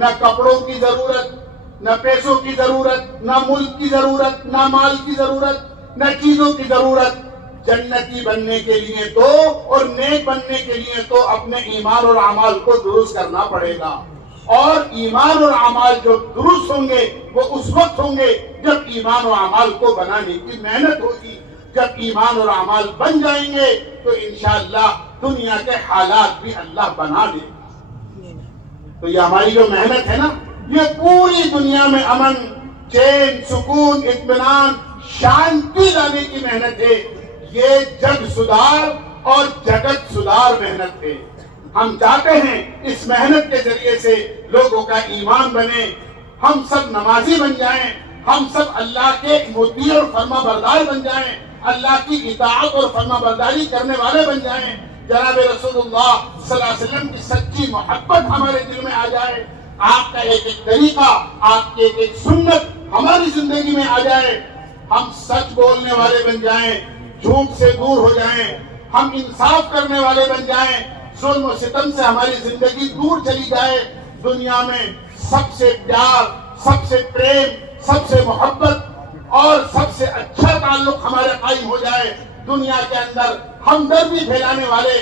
نہ کپڑوں کی ضرورت، نہ پیسوں کی ضرورت، نہ ملک کی ضرورت، نہ مال کی ضرورت، نہ چیزوں کی ضرورت۔ جنتی بننے کے لیے تو اور نیک بننے کے لیے تو اپنے ایمان اور اعمال کو درست کرنا پڑے گا، اور ایمان اور اعمال جو درست ہوں گے وہ اس وقت ہوں گے جب ایمان اور اعمال کو بنانے کی محنت ہوگی۔ جب ایمان اور اعمال بن جائیں گے تو انشاءاللہ دنیا کے حالات بھی اللہ بنا دے گا۔ تو یہ ہماری جو محنت ہے نا، یہ پوری دنیا میں امن، چین، سکون، اطمینان، شانتی لانے کی محنت ہے۔ یہ جگ سدھار اور جگت سدھار محنت ہے۔ ہم چاہتے ہیں اس محنت کے ذریعے سے لوگوں کا ایمان بنے، ہم سب نمازی بن جائیں، ہم سب اللہ کے مطیع اور فرما بردار بن جائیں، اللہ کی اطاعت اور فرما برداری کرنے والے بن جائیں، جناب رسول اللہ صلی اللہ علیہ وسلم کی سچی محبت ہمارے دل میں آ جائے، آپ کا ایک ایک طریقہ، آپ کی ایک ایک سنت ہماری زندگی میں آ جائے، ہم سچ بولنے والے بن جائیں، جھوٹ سے دور ہو جائیں، ہم انصاف کرنے والے بن جائیں، ظلم و ستم سے ہماری زندگی دور چلی جائے، دنیا میں سب سے پیار، سب سے پریم، سب سے محبت اور سب سے اچھا تعلق ہمارے قائم ہو جائے، دنیا کے اندر ہمدردی پھیلانے والے،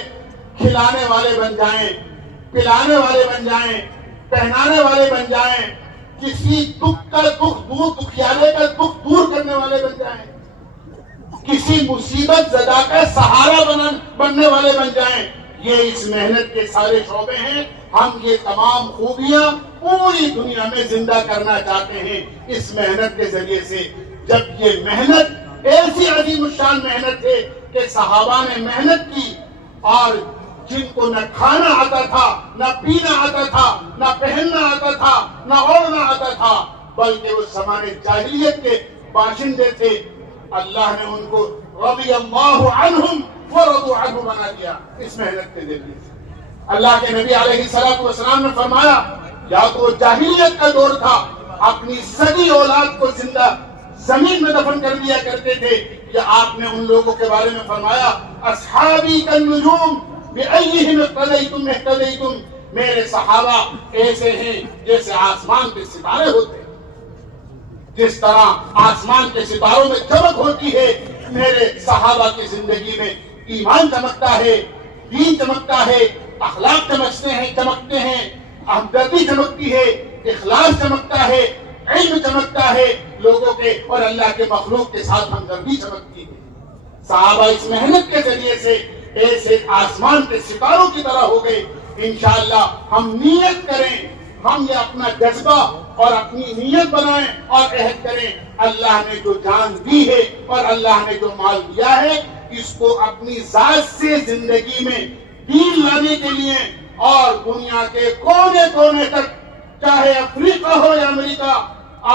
کھلانے والے بن جائیں، پلانے والے بن جائیں، پہنانے والے بن جائیں، کسی دکھ کا دکھ دور، دکھیالے کا دکھ دور کرنے والے بن جائیں، کسی مصیبت زدہ کا سہارا بننے والے بن جائیں۔ یہ اس محنت کے سارے شعبے ہیں۔ ہم یہ تمام خوبیاں پوری دنیا میں زندہ کرنا چاہتے ہیں اس محنت کے ذریعے سے۔ جب یہ محنت ایسی عظیم الشان محنت ہے کہ صحابہ نے محنت کی، اور جن کو نہ کھانا آتا تھا، نہ پینا آتا تھا، نہ پہننا آتا تھا، نہ اوڑھنا آتا تھا، بلکہ وہ زمانے جاہلیت کے باشندے تھے، اللہ نے ان کو رضی اللہ عنہم ورضوا عنہ بنا دیا اس محنت کے ذریعے سے۔ اللہ کے نبی علیہ السلام نے فرمایا، یا تو وہ جاہلیت کا دور تھا، اپنی سگی اولاد کو زندہ زمین میں دفن کر دیا کرتے تھے، یا آپ نے ان لوگوں کے بارے میں فرمایا اصحابی کالنجوم بأیہم اقتدیتم اہتدیتم، میرے صحابہ ایسے ہیں جیسے آسمان کے ستارے ہوتے ہیں، جس طرح آسمان کے ستاروں میں چمک ہوتی ہے، میرے صحابہ کی زندگی میں ایمان چمکتا ہے، دین چمکتا ہے، اخلاق چمکتے ہیں، ہمدردی چمکتی ہے، اخلاص چمکتا ہے، علم چمکتا ہے لوگوں کے اور اللہ کے مخلوق کے ساتھ ہمدردی چمکتی ہے۔ صحابہ اس محنت کے ذریعے سے ایسے آسمان کے ستاروں کی طرح ہو گئے۔ انشاءاللہ ہم نیت کریں، ہم یہ اپنا جذبہ اور اپنی نیت بنائیں اور عہد کریں، اللہ نے جو جان دی ہے اور اللہ نے جو مال دیا ہے، اس کو اپنی ذات سے زندگی میں دین لانے کے لیے، اور دنیا کے کونے کونے تک، چاہے افریقہ ہو یا امریکہ،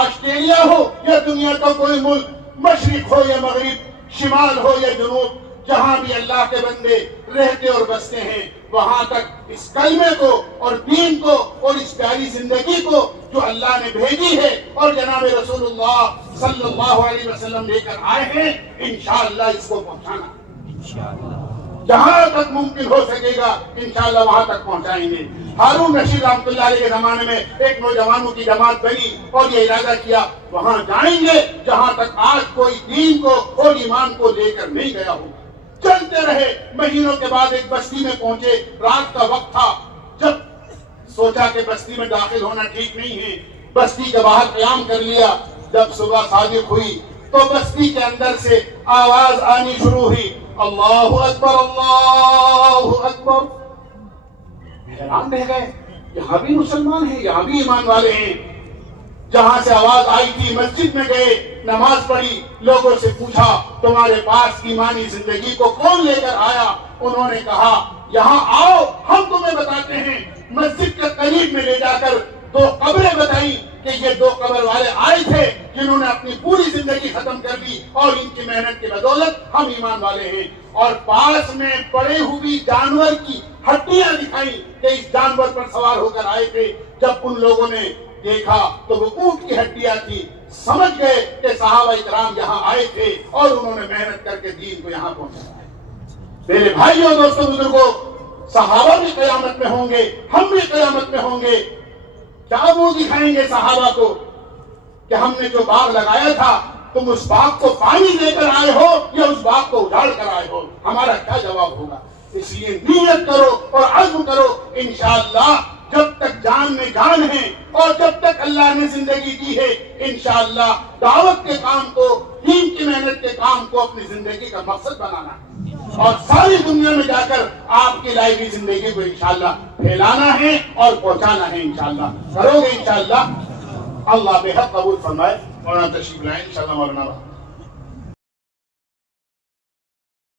آسٹریلیا ہو یا دنیا کا کوئی ملک، مشرق ہو یا مغرب، شمال ہو یا جنوب، جہاں بھی اللہ کے بندے رہتے اور بستے ہیں وہاں تک اس کلمے کو اور دین کو اور اس پیاری زندگی کو جو اللہ نے بھیجی ہے اور جناب رسول اللہ صلی اللہ علیہ وسلم لے کر آئے ہیں، انشاءاللہ اس کو پہنچانا جہاں تک ممکن ہو سکے گا انشاءاللہ وہاں تک پہنچائیں گے۔ ہارون رشید رحمۃ اللہ علیہ کے زمانے میں ایک نوجوانوں کی جماعت بنی اور یہ ارادہ کیا وہاں جائیں گے جہاں تک آج کوئی دین کو اور ایمان کو لے کر نہیں گیا ہو۔ چلتے رہے، مہینوں کے بعد ایک بستی میں پہنچے، رات کا وقت تھا۔ جب سوچا کہ بستی میں داخل ہونا ٹھیک نہیں ہے، بستی کے باہر قیام کر لیا۔ جب صبح صادق ہوئی تو بستی کے اندر سے آواز آنی شروع ہوئی، اللہ اکبر اللہ اکبر۔ حیران رہ گئے، یہاں بھی مسلمان ہیں، یہاں بھی ایمان والے ہیں۔ جہاں سے آواز آئی تھی مسجد میں گئے، نماز پڑھی، لوگوں سے پوچھا تمہارے پاس ایمانی زندگی کو کون لے کر آیا؟ انہوں نے کہا یہاں آؤ ہم تمہیں بتاتے ہیں۔ مسجد کے قریب میں لے جا کر 2 قبریں بتائی کہ یہ 2 قبر والے آئے تھے جنہوں نے اپنی پوری زندگی ختم کر دی اور ان کی محنت کی بدولت ہم ایمان والے ہیں۔ اور پاس میں پڑے ہوئی جانور کی ہڈیاں دکھائیں کہ اس جانور پر سوار ہو کر آئے تھے۔ جب ان لوگوں نے دیکھا تو وہ اونٹ کی ہڈیاں تھی، سمجھ گئے کہ صحابہ کرام یہاں آئے تھے اور انہوں نے محنت کر کے دین کو یہاں پہنچایا۔ میرے بھائیوں دوستوں بزرگوں، صحابہ بھی قیامت میں ہوں گے، ہم بھی قیامت میں ہوں گے۔ کیا وہ دکھائیں گے صحابہ کو کہ ہم نے جو باغ لگایا تھا تم اس باغ کو پانی دے کر آئے ہو یا اس باغ کو اجاڑ کر آئے ہو؟ ہمارا کیا جواب ہوگا؟ اس لیے نیت کرو اور عزم کرو، انشاءاللہ جب تک جان میں جان ہے اور جب تک اللہ نے زندگی دی ہے انشاءاللہ دعوت کے کام کو، دین کی محنت کے کام کو اپنی زندگی کا مقصد بنانا ہے اور ساری دنیا میں جا کر آپ کی لائی ہوئی زندگی کو انشاءاللہ پھیلانا ہے اور پہنچانا ہے۔ انشاءاللہ کرو گے انشاءاللہ، اللہ بے حد قبول فرمائے۔ مولانا تشریف لائیں انشاءاللہ۔ مولانا